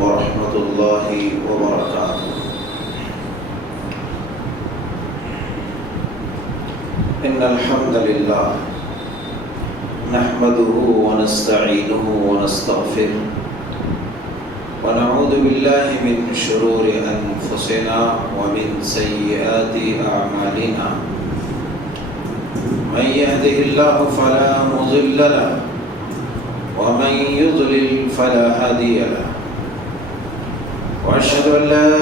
ورحمة الله وبركاته. إن الحمد لله نحمده ونستعينه ونستغفره ونعوذ بالله من شرور أنفسنا ومن سيئات أعمالنا. من يهده الله فلا مضل له ومن يضلل فلا هادي له. وأشهد أن لا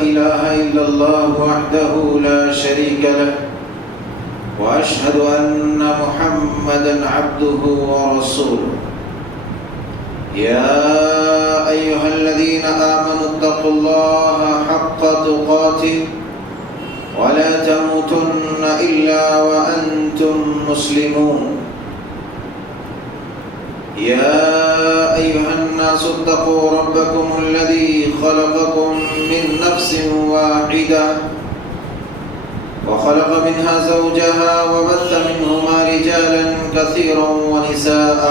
إله إلا الله وحده لا شريك له وأشهد أن محمدًا عبده ورسوله. يا أيها الذين آمنوا اتقوا الله حق تقاته ولا تموتن إلا وأنتم مسلمون. يا أيها الناس اتقوا ربكم الذي خلقكم من نفس واحدة وخلق منها زوجها وبث منهما رجالا كثيرا ونساء.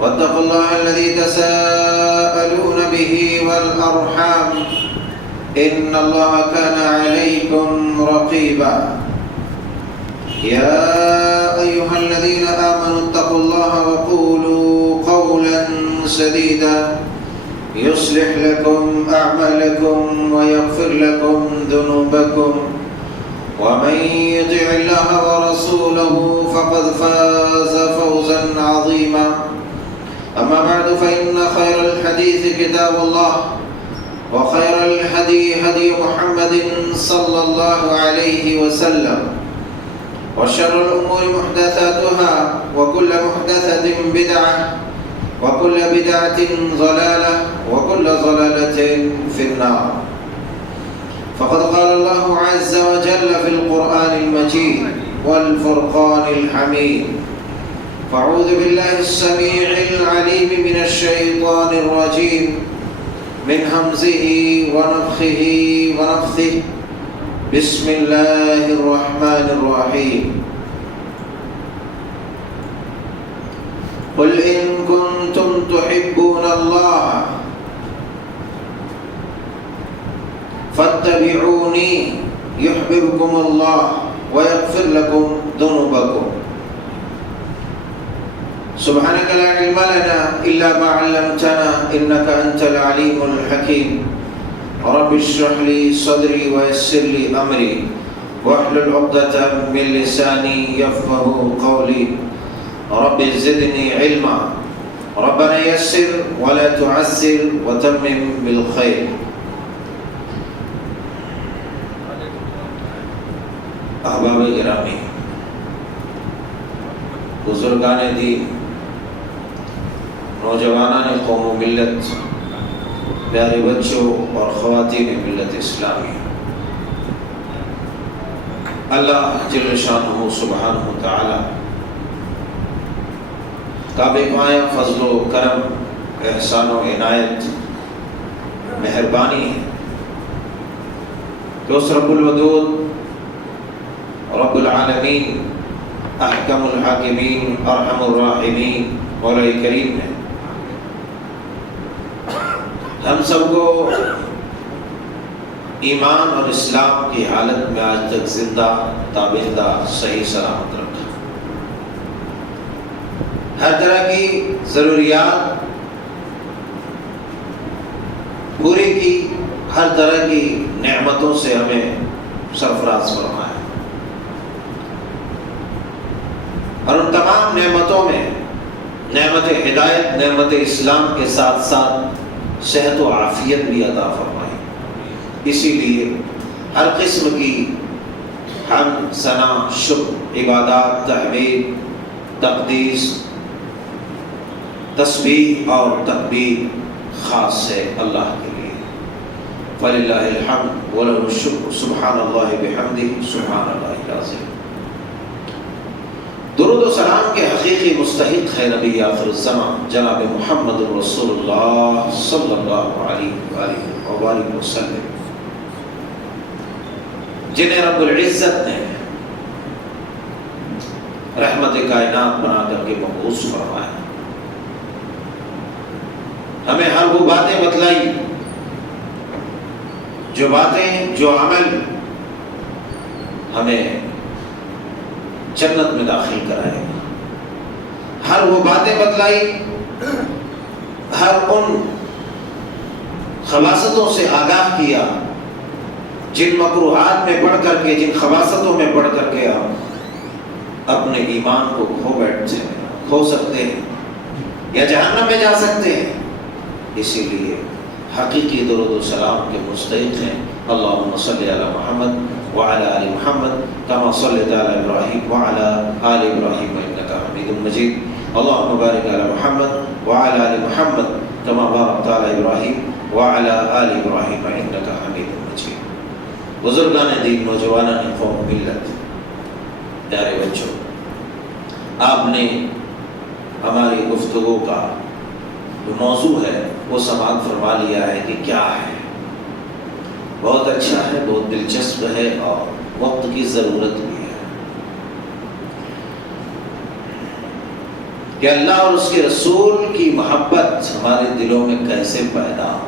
واتقوا الله الذي تساءلون به والأرحام إن الله كان عليكم رقيبا. يا أيها الذين آمنوا اتقوا الله وقولوا قولا سديدا يصلح لكم أعمالكم ويغفر لكم ذنوبكم ومن يطع الله ورسوله فقد فاز فوزا عظيما. أما بعد فإن خير الحديث كتاب الله وخير الهدي هدي محمد صلى الله عليه وسلم وشر الأمور محدثاتها وكل محدثة بدعة وكل بدعة ضلالة وكل ضلالة في النار. فقد قال الله عز وجل في القرآن المجيد والفرقان الحميد: فأعوذ بالله السميع العليم من الشيطان الرجيم من همزه ونفخه ونفثه. بسم الله الرحمن الرحيم. قل إن كنتم تحبون الله فاتبعوني يحببكم الله ويغفر لكم ذنوبكم. سبحانك لا علم لنا إلا ما علمتنا إنك أنت العليم الحكيم. رب اشرح لي صدري ويسر لي أمري واحلل عقدة من لساني يفقه قولي. رب زدني علما. ربنا يسر ولا تعسر وتمم بالخير. احباب گرامی، بزرگان دین، نوجوانان قوم و ملت، پیارے بچوں اور خواتین ملت اسلامی، اللہ جل شانہ سبحانہ تعالی کا بے پایا فضل و کرم، احسان و عنایت، مہربانی ہے کہ اس رب الودود رب العالمین، احکم الحاکمین، ارحم الراحمین مولا کریم نے ہم سب کو ایمان اور اسلام کی حالت میں آج تک زندہ، تابندہ، صحیح سلامت رکھا. ہر طرح کی ضروریات پوری کی، ہر طرح کی نعمتوں سے ہمیں سرفراز فرمایا، اور ان تمام نعمتوں میں نعمت ہدایت، نعمت اسلام کے ساتھ ساتھ صحت و عافیت بھی عطا فرمائی. اسی لیے ہر قسم کی حمد، ثنا، شکر، عبادات، تحمید، تقدیس، تسبیح اور تکبیر خاص ہے اللہ کے لیے. فللہ الحمد ولہ الشکر، سبحان اللہ بحمدہ، سبحان اللہ العظیم. درود و سلام کے حقیقی مستحق ہے نبی آخر الزمان جناب محمد رسول اللہ صلی اللہ علیہ وآلہ وسلم، جنہیں رب العزت نے رحمت کائنات بنا کر کے مبعوث فرمایا. ہمیں ہر وہ باتیں بتلائی جو باتیں، جو عمل ہمیں جنت میں داخل کرائے گا. ہر وہ باتیں بتلائی، ہر ان خباثتوں سے آگاہ کیا جن مکروہات میں پڑھ کر کے، جن خباثتوں میں پڑھ کر کے آپ اپنے ایمان کو کھو سکتے ہیں یا جہنم میں جا سکتے ہیں. اسی لیے حقیقی درود و سلام کے مستحق ہیں. اللہم صلی علی محمد وعلی آل محمد کما صلیت علی ابراہیم وعلی آل ابراہیم انک حمید مجید. اللہم بارک علی محمد وعلی آل محمد کما بارکت علی ابراہیم وعلی آل ابراہیم انک حمید مجید. بزرگان دین، نوجوانان قوم ملت، پیارے بچوں، آپ نے ہماری گفتگو کا جو موضوع ہے وہ سماعت فرما لیا ہے کہ کیا ہے. بہت اچھا ہے، بہت دلچسپ ہے اور وقت کی ضرورت بھی ہے کہ اللہ اور اس کے رسول کی محبت ہمارے دلوں میں کیسے پیدا ہو.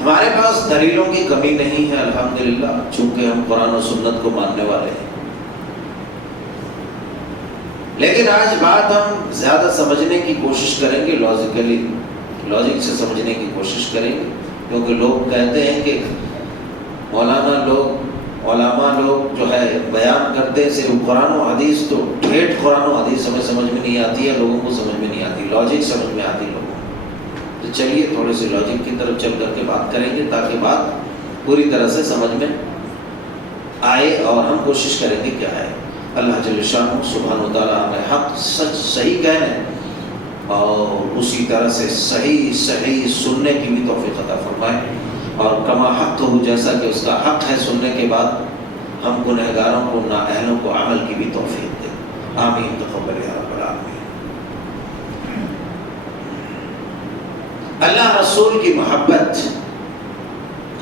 ہمارے پاس دلیلوں کی کمی نہیں ہے الحمدللہ، چونکہ ہم قرآن و سنت کو ماننے والے ہیں. لیکن آج بات ہم زیادہ سمجھنے کی کوشش کریں گے، لاجک سے سمجھنے کی کوشش کریں گے، کیونکہ لوگ کہتے ہیں کہ مولانا لوگ، علماء لوگ جو ہے بیان کرتے ہیں صرف قرآن و حدیث، تو ٹھیٹھ قرآن و حدیث ہمیں سمجھ میں نہیں آتی ہے، لوگوں کو سمجھ میں نہیں آتی، لاجک سمجھ میں آتی لوگوں کو. تو چلیے تھوڑے سے لاجک کی طرف چل کر کے بات کریں گے تاکہ بات پوری طرح سے سمجھ میں آئے اور ہم کوشش کریں گے کیا ہے. اللہ جل شانہ سبحانہ وتعالی ہمیں حق سچ صحیح کہنے اور اسی طرح سے صحیح سننے کی بھی توفیق عطا فرمائے، اور کما حق ہو، جیسا کہ اس کا حق ہے سننے کے بعد، ہم گنہگاروں کو، نااہلوں کو عمل کی بھی توفیق دے. آمین تقبل یا رب العالمین. اللہ رسول کی محبت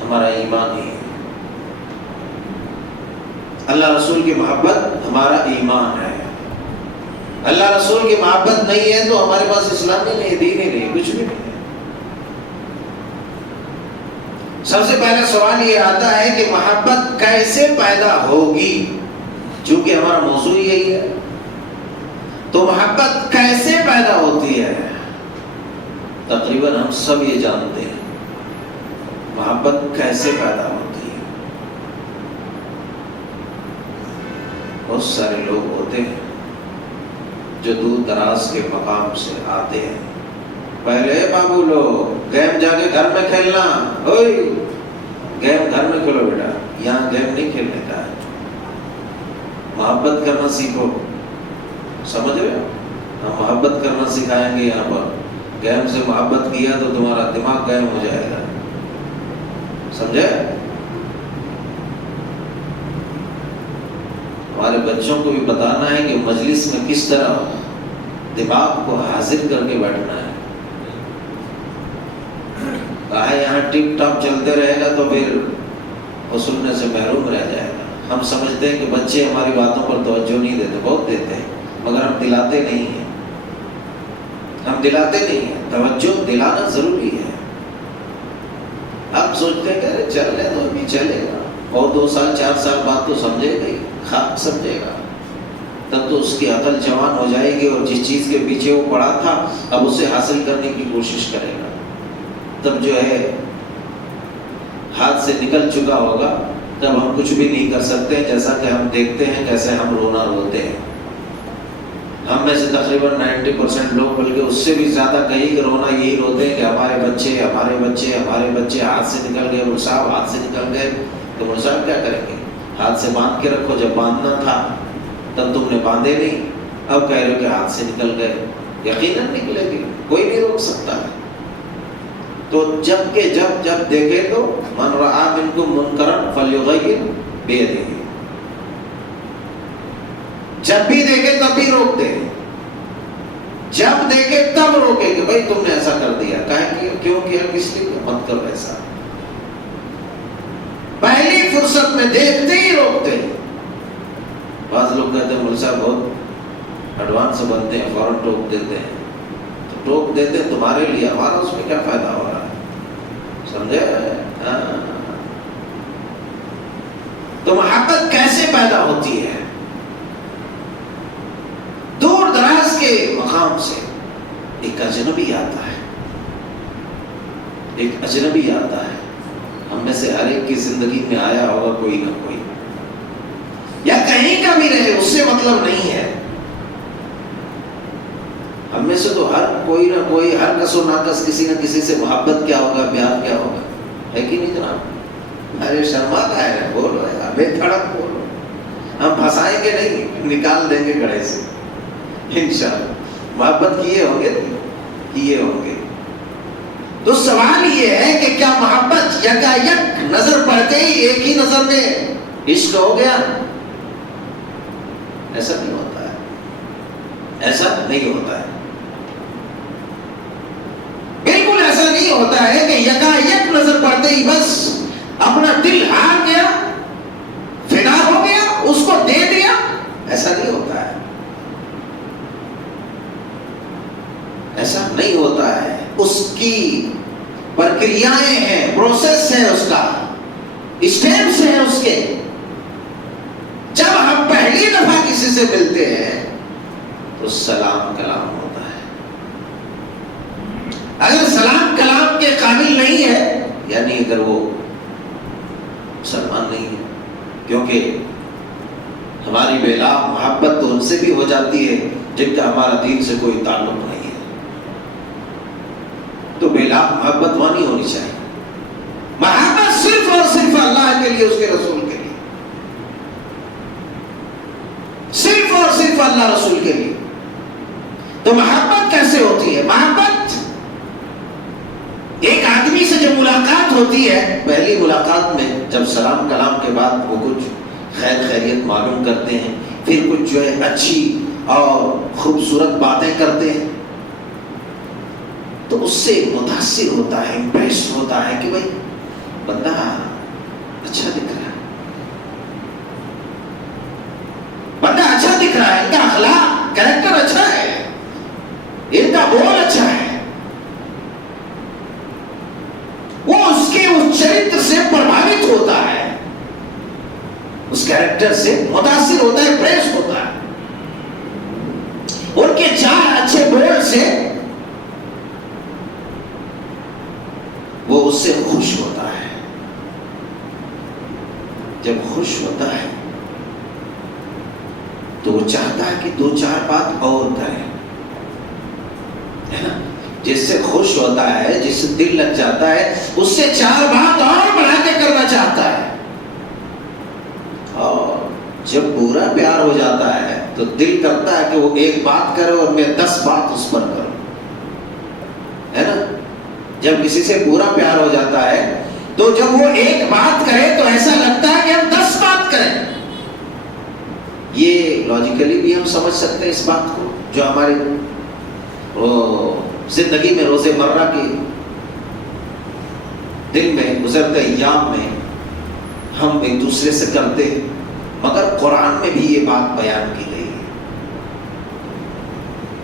ہمارا ایمان ہی ہے. اللہ رسول کی محبت ہمارا ایمان ہے. اللہ رسول کی محبت نہیں ہے تو ہمارے پاس اسلام ہی نہیں، دین ہی نہیں، کچھ بھی نہیں ہے. سب سے پہلا سوال یہ آتا ہے کہ محبت کیسے پیدا ہوگی، چونکہ ہمارا موضوع یہی ہے. تو محبت کیسے پیدا ہوتی ہے؟ تقریباً ہم سب یہ جانتے ہیں محبت کیسے پیدا ہوتی ہے. بہت سارے لوگ ہوتے ہیں جو دور دراز کے مقام سے آتے ہیں. پہلے بابو لوگ گیم جا کے گھر میں کھیلنا، اوئے گیم گھر میں کھیلو بیٹا، یہاں گیم نہیں کھیلنے کا ہے. محبت کرنا سیکھو. سمجھ رہے ہو؟ ہم محبت کرنا سکھائیں گے یہاں پر. گیم سے محبت کیا تو تمہارا دماغ گیم ہو جائے گا. سمجھے؟ ہمارے بچوں کو بھی بتانا ہے کہ مجلس میں کس طرح دماغ کو حاضر کر کے بیٹھنا ہے. کہا یہاں ٹپ ٹاپ چلتے رہے گا تو پھر وہ سننے سے محروم رہ جائے گا. ہم سمجھتے ہیں کہ بچے ہماری باتوں پر توجہ نہیں دیتے، بہت دیتے ہیں، مگر ہم دلاتے نہیں ہیں. ہم دلاتے نہیں ہیں. توجہ دلانا ضروری ہے. آپ سوچتے ہیں کہ چلنے دو، بھی چلے گا، اور 2 سال 4 سال بعد تو سمجھے گا ہی، خاک سمجھے گا. تب تو اس کی عقل جوان ہو جائے گی اور جس چیز کے پیچھے وہ پڑا تھا اب اسے حاصل کرنے کی کوشش کرے گا. تب جو ہے ہاتھ سے نکل چکا ہوگا، تب ہم کچھ بھی نہیں کر سکتے. جیسا کہ ہم دیکھتے ہیں کیسے ہم رونا روتے ہیں. ہم میں سے تقریباً 90% لوگ، بلکہ اس سے بھی زیادہ کہیں کہ رونا یہی روتے ہیں کہ ہمارے بچے ہاتھ سے نکل گئے. مول صاحب ہاتھ سے نکل گئے تو مول صاحب کیا کریں گے؟ ہاتھ سے باندھ کے رکھو. جب باندھنا تھا تب تم نے باندھے نہیں، اب کہہ رہے ہو کہ ہاتھ سے نکل گئے. یقیناً نکلے گی، کوئی نہیں روک سکتا ہے. تو جب دیکھے تو من رآ منکم منکرا فلیغیر بیدہ، جب بھی دیکھے تب بھی روک دے. جب دیکھے تب روکے کہ بھائی تم نے ایسا کر دیا، کیوں کیا، کس لیے، مت کرو ایسا. پہلی فرصت میں دیکھتے ہی روکتے. بعض لوگ کہتے ہیں مول صاحب بہت ایڈوانس بنتے ہیں، فوراً ٹوک دیتے ہیں. تو ٹوک دیتے ہیں تمہارے لیے، ہمارا اس میں کیا فائدہ ہو رہا ہے؟ سمجھے؟ تو محبت کیسے پیدا ہوتی ہے؟ دور دراز کے مقام سے ایک اجنبی آتا ہے، ایک اجنبی آتا ہے. ہم میں سے ہر ایک کی زندگی میں آیا ہوگا کوئی نہ کوئی، یا کہیں کا بھی رہے اس سے مطلب نہیں ہے. ہم میں سے تو ہر کوئی نہ کوئی، ہر کس و ناکس کسی نہ کسی سے محبت کیا ہوگا، پیار کیا ہوگا، ہے کہ نہیں جناب؟ ارے شرما کا ہے، بولو یار، بے دھڑک بولو. ہم پھنسائیں گے نہیں، نکال دیں گے گڑھے سے انشاءاللہ. محبت کیے ہوں گے، کیے ہوں گے. تو سوال یہ ہے کہ کیا محبت یکا یک نظر پڑتے ہی ایک ہی نظر میں عشق ہو گیا؟ ایسا نہیں ہوتا ہے، ایسا نہیں ہوتا ہے، بالکل ایسا نہیں ہوتا ہے کہ یکا یک نظر پڑتے ہی بس اپنا دل ہار گیا، فدا ہو گیا، اس کو دے دیا. ایسا نہیں ہوتا ہے، ایسا نہیں ہوتا ہے. اس کی پرکریائیں ہیں، پروسیس ہے، اس کا اسٹیپس ہیں اس کے. جب ہم پہلی دفعہ کسی سے ملتے ہیں تو سلام کلام ہوتا ہے. اگر سلام کلام کے قابل نہیں ہے، یعنی اگر وہ مسلمان نہیں ہے، کیونکہ ہماری بلا محبت تو ان سے بھی ہو جاتی ہے جن کا ہمارا دین سے کوئی تعلق نہیں ہے. تو بلا محبت وہاں نہیں ہونی چاہیے. محبت صرف اور صرف اللہ کے لیے، اس کے رسول کے لیے، صرف اور صرف اللہ رسول کے لیے. تو محبت کیسے ہوتی ہے؟ محبت ایک آدمی سے جب ملاقات ہوتی ہے، پہلی ملاقات میں جب سلام کلام کے بعد وہ کچھ خیر خیریت معلوم کرتے ہیں، پھر کچھ جو ہے اچھی اور خوبصورت باتیں کرتے ہیں، تو اس سے متاثر ہوتا ہے، امپریس ہوتا ہے کہ بھائی بندہ اچھا دکھ رہا ہے، بندہ اچھا دکھ رہا ہے، ان کا اخلاق کریکٹر اچھا ہے، ان کا بول اچھا ہے. وہ اس کے اس چرتر سے پربھاوت ہوتا ہے، اس کریکٹر سے متاثر ہوتا ہے، امپریس ہوتا ہے. ان کے چار اچھے بول سے وہ اس سے خوش ہوتا ہے. جب خوش ہوتا ہے تو وہ چاہتا ہے کہ دو چار بات اور کرے، ہے نا؟ جس سے خوش ہوتا ہے، جس سے دل لگ جاتا ہے، اس سے چار بات اور بڑھا کے کرنا چاہتا ہے. اور جب پورا پیار ہو جاتا ہے تو دل کرتا ہے کہ وہ ایک بات کرے اور میں 10 بات اس پر کروں، ہے نا؟ جب کسی سے پورا پیار ہو جاتا ہے تو جب وہ ایک بات کرے تو ایسا لگتا ہے کہ ہم 10 بات کریں. یہ لاجیکلی بھی ہم سمجھ سکتے ہیں اس بات کو، جو ہماری زندگی میں روز مرہ کے دن میں گزرتے ایام میں ہم ایک دوسرے سے کرتے ہیں. مگر قرآن میں بھی یہ بات بیان کی گئی ہے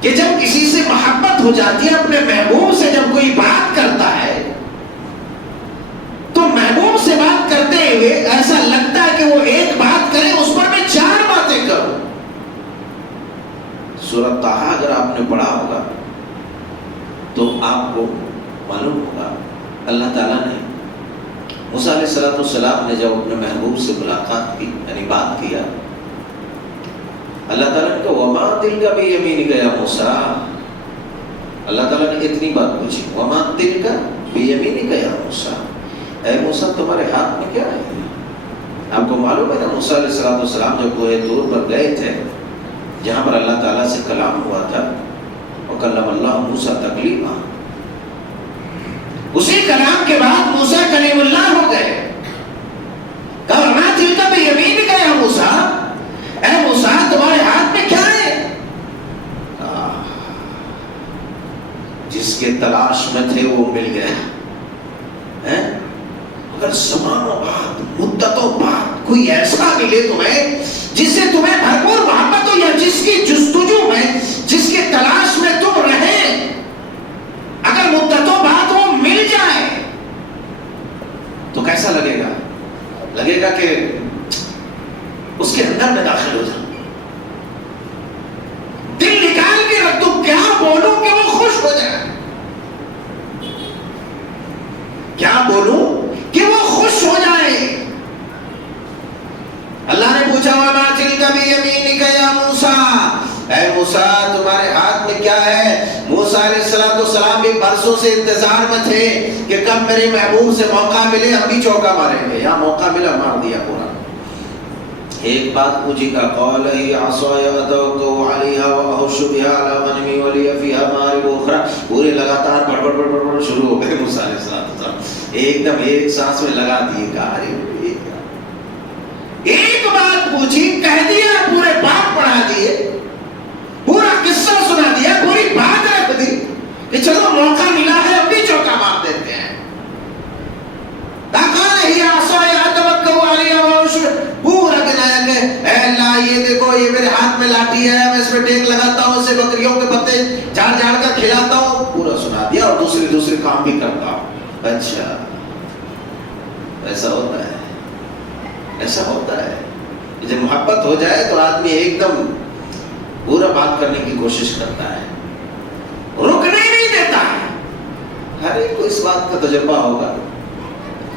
کہ جب کسی سے محبت ہو جاتی ہے، اپنے محبوب سے جب کوئی بات کرتا ہے تو محبوب سے بات کرتے ہوئے ایسا لگتا ہے کہ وہ ایک بات کرے، اس پر میں 4 باتیں کروں. سورۃ طٰہٰ اگر آپ نے پڑھا ہوگا تو آپ کو معلوم ہوگا، اللہ تعالیٰ نے موسیٰ علیہ السلام نے جب اپنے محبوب سے ملاقات کی، یعنی بات کیا، اللہ تعالیٰ نے کہا وَمَا تِلْكَ بِيَمِينِكَ يَا موسیٰ. اللہ تعالیٰ نے اتنی بات پوچھی، وَمَا تِلْكَ بِيَمِينِكَ يَا موسیٰ، اے موسیٰ تمہارے ہاتھ میں کیا ہے؟ آپ کو معلوم ہے نا، موسیٰ علیہ السلام جب کوہ طور پر گئے تھے، جہاں پر اللہ تعالیٰ سے کلام ہوا تھا، وَكَلَّمَ اللَّهُ مُوسَىٰ تَكْلِيمًا، اسی کلام کے بعد موسیٰ کلیم اللہ ہو گئے. کہا وَمَا تِلْكَ بِيَمِينِكَ يَا موسیٰ، اے موسیٰ تمہارے ہاتھ میں کیا ہے؟ جس کے تلاش میں تھے وہ مل گیا. اگر زمانوں بعد، مدتوں بعد کوئی ایسا ملے تمہیں جس سے تمہیں بھرپور محبت ہو، یا جس کی جستجو میں، جس کے تلاش میں تم رہے، کیسا لگے گا؟ لگے گا کہ اس کے اندر میں داخل ہو جاؤں، دل نکال کے رکھ دوں، کیا بولوں کہ وہ خوش ہو جائے، کیا بولوں کہ وہ خوش ہو جائے۔ اللہ نے پوچھا وَمَا تِلْكَ بِيَمِينِكَ يَا موسیٰ، اے موسیٰ تمہارے ہاتھ میں کیا ہے؟ موسیٰ علیہ السلام بھی برسوں سے انتظار میں تھے کہ کب میرے محبوب سے موقع ملے ہم بھی چوکا ماریں گے، یا موقع ملا مار دیا پورا۔ ایک بات پوچھی کا قال ہی عصای اتوکل علیہا واحش بها علی غنمی ولی فیہا مآرب اخرى، پورے لگاتار بڑ بڑ بڑ بڑ شروع ہو گئے موسیٰ علیہ السلام، ایک دم ایک سانس میں لگا دیے گا۔ ایک بات پوچھی کہہ دیا، پورے بات پڑھا دیے، پورا قصہ سنا دیا، پوری بات رکھ دی کہ چلو موقع ملا ہے اب بھی چوکا مار دیتے ہیں۔ پورا گنایا کہ اے اللہ یہ دیکھو یہ میرے ہاتھ میں لاٹھی ہے، میں اس میں ٹیک لگاتا ہوں، اسے بکریوں کے پتے جھاڑ جھاڑ کر کھلاتا ہوں، پورا سنا دیا، اور دوسرے کام بھی کرتا ہوں۔ اچھا ایسا ہوتا ہے، ایسا ہوتا ہے۔ جب محبت ہو جائے تو آدمی ایک دم پورا بات کرنے کی کوشش کرتا ہے، رکنے نہیں دیتا ہے۔ ہر ایک کو اس بات کا تجربہ ہوگا،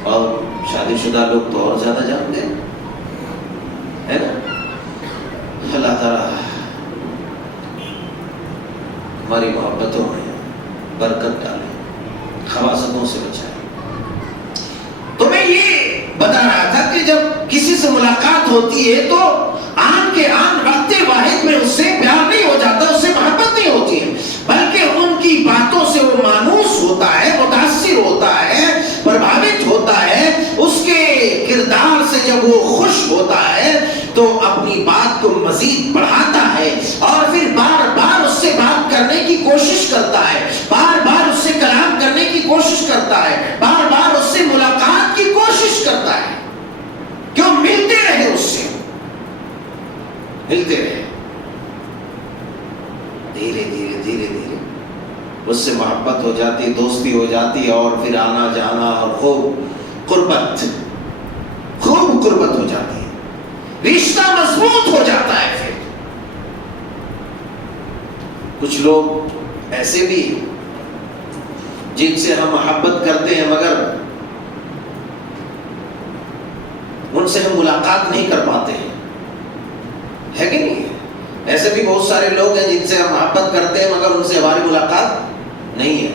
اور شادی شدہ لوگ تو اور زیادہ جانتے ہیں، ہے نا۔ اللہ تعالیٰ ہماری محبتوں میں برکت ڈالے، خباثتوں سے بچائے۔ تو میں یہ بتا رہا تھا کہ جب کسی سے ملاقات ہوتی ہے تو آن کے آن وقت واحد میں اس سے پیار نہیں ہو جاتا، اس سے محبت نہیں ہوتی ہے، بلکہ ان کی باتوں سے وہ مانوس ہوتا ہے، متاثر ہوتا ہے، پربھاوت ہوتا ہے، اس کے کردار سے جب وہ خوش ہوتا ہے تو اپنی بات کو مزید بڑھاتا ہے، اور پھر بار بار اس سے بات کرنے کی کوشش کرتا ہے، بار بار اس سے کلام کرنے کی کوشش کرتا ہے، بار بار اس سے ملاقات کی کوشش کرتا ہے، کیوں؟ ملتے رہے، اس سے ملتے رہے، دھیرے دھیرے دھیرے دھیرے اس سے محبت ہو جاتی، دوستی ہو جاتی، اور پھر آنا جانا اور خوب قربت ہو جاتی ہے، رشتہ مضبوط ہو جاتا ہے۔ پھر کچھ لوگ ایسے بھی جن سے ہم محبت کرتے ہیں مگر ان سے ہم ملاقات نہیں کر پاتے ہیں، ہے کہ نہیں؟ ایسے بھی بہت سارے لوگ ہیں جن سے ہم محبت کرتے ہیں مگر ان سے ہماری ملاقات نہیں ہے۔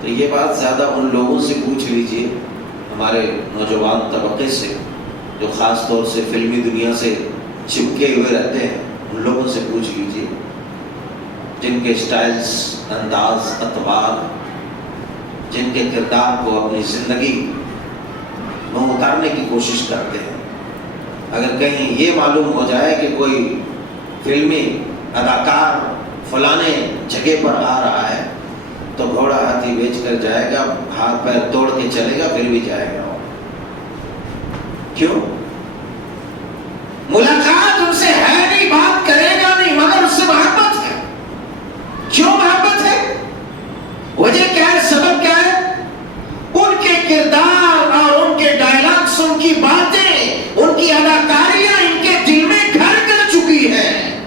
تو یہ بات زیادہ ان لوگوں سے پوچھ لیجئے، ہمارے نوجوان طبقے سے، جو خاص طور سے فلمی دنیا سے چپکے ہوئے رہتے ہیں، ان لوگوں سے پوچھ لیجئے، جن کے سٹائلز، انداز، اطوار، جن کے کردار کو اپنی زندگی میں اتارنے کی کوشش کرتے ہیں۔ اگر کہیں یہ معلوم ہو جائے کہ کوئی فلمی اداکار فلانے جگہ پر آ رہا ہے تو گھوڑا ہاتھی بیچ کر جائے گا، ہاتھ پیر توڑ کے چلے گا، پھر بھی جائے گا۔ کیوں؟ ملاقات ان سے ہے نہیں، بات کرے گا نہیں، مگر اس سے محبت ہے۔ کیوں محبت ہے؟ وجہ کیا ہے؟ سبب کیا ہے؟ ان کے کردار اور ان کے ڈائلاگس، ان کی باتیں، ان کی اداکاریاں ان کے دل میں گھر کر چکی ہیں۔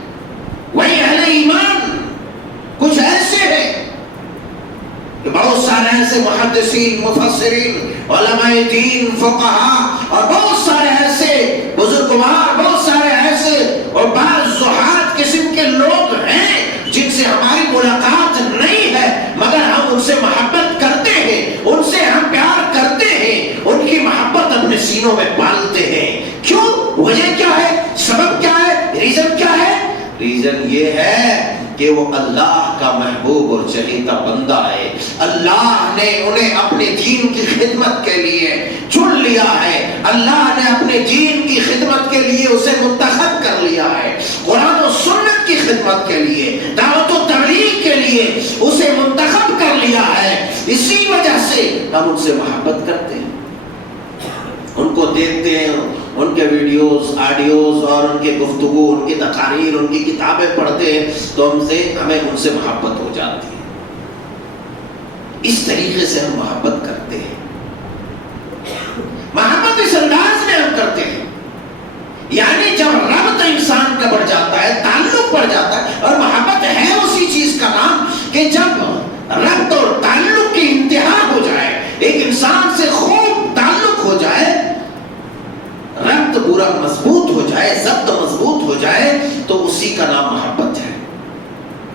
وہی اہل ایمان کچھ ایسے ہیں کہ بہت سارے ایسے محدثین، مفسرین، علماء دین، فقہاء، اور بہت سارے ایسے بزرگوار، بہت سارے ایسے اور بعض زہاد قسم کے لوگ ہیں جن سے ہماری ملاقات نہیں ہے مگر ہم ان سے محبت کرتے ہیں، ان سے ہم پیار کرتے ہیں، ان کی محبت اپنے سینوں میں پالتے ہیں۔ کیوں؟ وجہ کیا ہے؟ سبب کیا ہے؟ ریزن کیا ہے؟ ریزن یہ ہے کہ وہ اللہ کا محبوب اور چہیتا بندہ ہے۔ اللہ نے انہیں اپنے دین کی خدمت کے لیے چن لیا ہے، اللہ نے اپنے دین کی خدمت کے لیے اسے منتخب کر لیا ہے، قرآن و سنت کی خدمت کے لیے، دعوت و تبلیغ کے لیے اسے منتخب کر لیا ہے۔ اسی وجہ سے ہم ان سے محبت کرتے ہیں، ان کو دیکھتے ہیں، ان کے ویڈیوز، آڈیوز اور ان کے گفتگو، ان کی تقاریر، ان کی کتابیں پڑھتے ہیں تو ہمیں ان سے محبت ہو جاتی ہے۔ اس طریقے سے ہم محبت کرتے ہیں۔ کہ جب ربط اور تعلق کی انتہا ہو جائے، ایک انسان سے خوب تعلق ہو جائے، ربط پورا مضبوط ہو جائے، ضبط مضبوط ہو جائے، تو اسی کا نام محبت ہے۔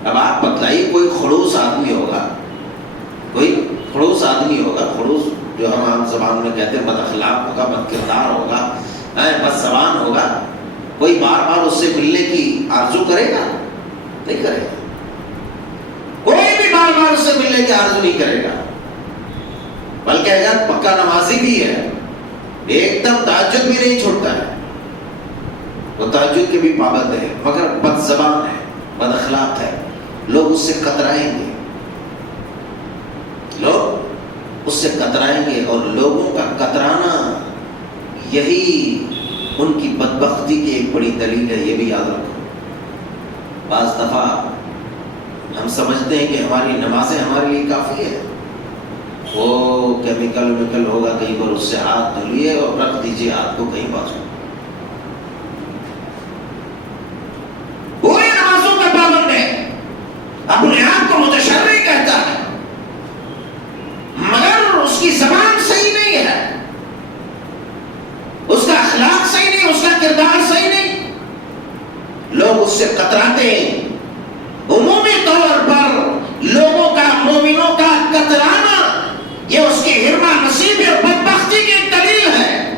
اب آپ بتلائیے، کوئی خڑوس آدمی ہوگا، کوئی خڑوس آدمی ہوگا، خڑوس جو ہم عام زبان میں کہتے ہیں بد اخلاق ہوگا، بد کردار ہوگا، بد زبان ہوگا، کوئی بار بار اس سے ملنے کی آرزو کرے گا؟ نہیں کرے گا۔ کوئی بھی بار بار اس سے ملنے کی آرزو نہیں کرے گا، بلکہ اگر پکا نمازی بھی ہے، ایک دم تہجد بھی نہیں چھوڑتا ہے، وہ تہجد کے بھی پابند ہے، مگر بد زبان ہے، بد اخلاق ہے، لوگ اس سے کترائیں گے، لوگ اس سے کترائیں گے، اور لوگوں کا کترانا یہی ان کی بدبختی کی ایک بڑی دلیل ہے، یہ بھی یاد رکھو۔ بعض دفعہ ہم سمجھتے ہیں کہ ہماری نمازیں ہمارے لیے کافی ہے، وہ کیمیکل ہوگا کہیں پر، اس سے ہاتھ دھلیے اور رکھ دیجیے ہاتھ کو کہیں بازو۔ پوری نمازوں کا پابند ہے، اپنے آپ کو متشرع کہتا ہے، مگر اس کی زبان صحیح نہیں ہے، اس کا اخلاق صحیح نہیں، اس کا کردار صحیح نہیں، لوگ اس سے کتراتے ہیں۔ عمومی طور پر لوگوں کا، مومنوں کا کترانا یہ اس کی حرمہ نصیبی اور بدبختی کی ایک دلیل ہے،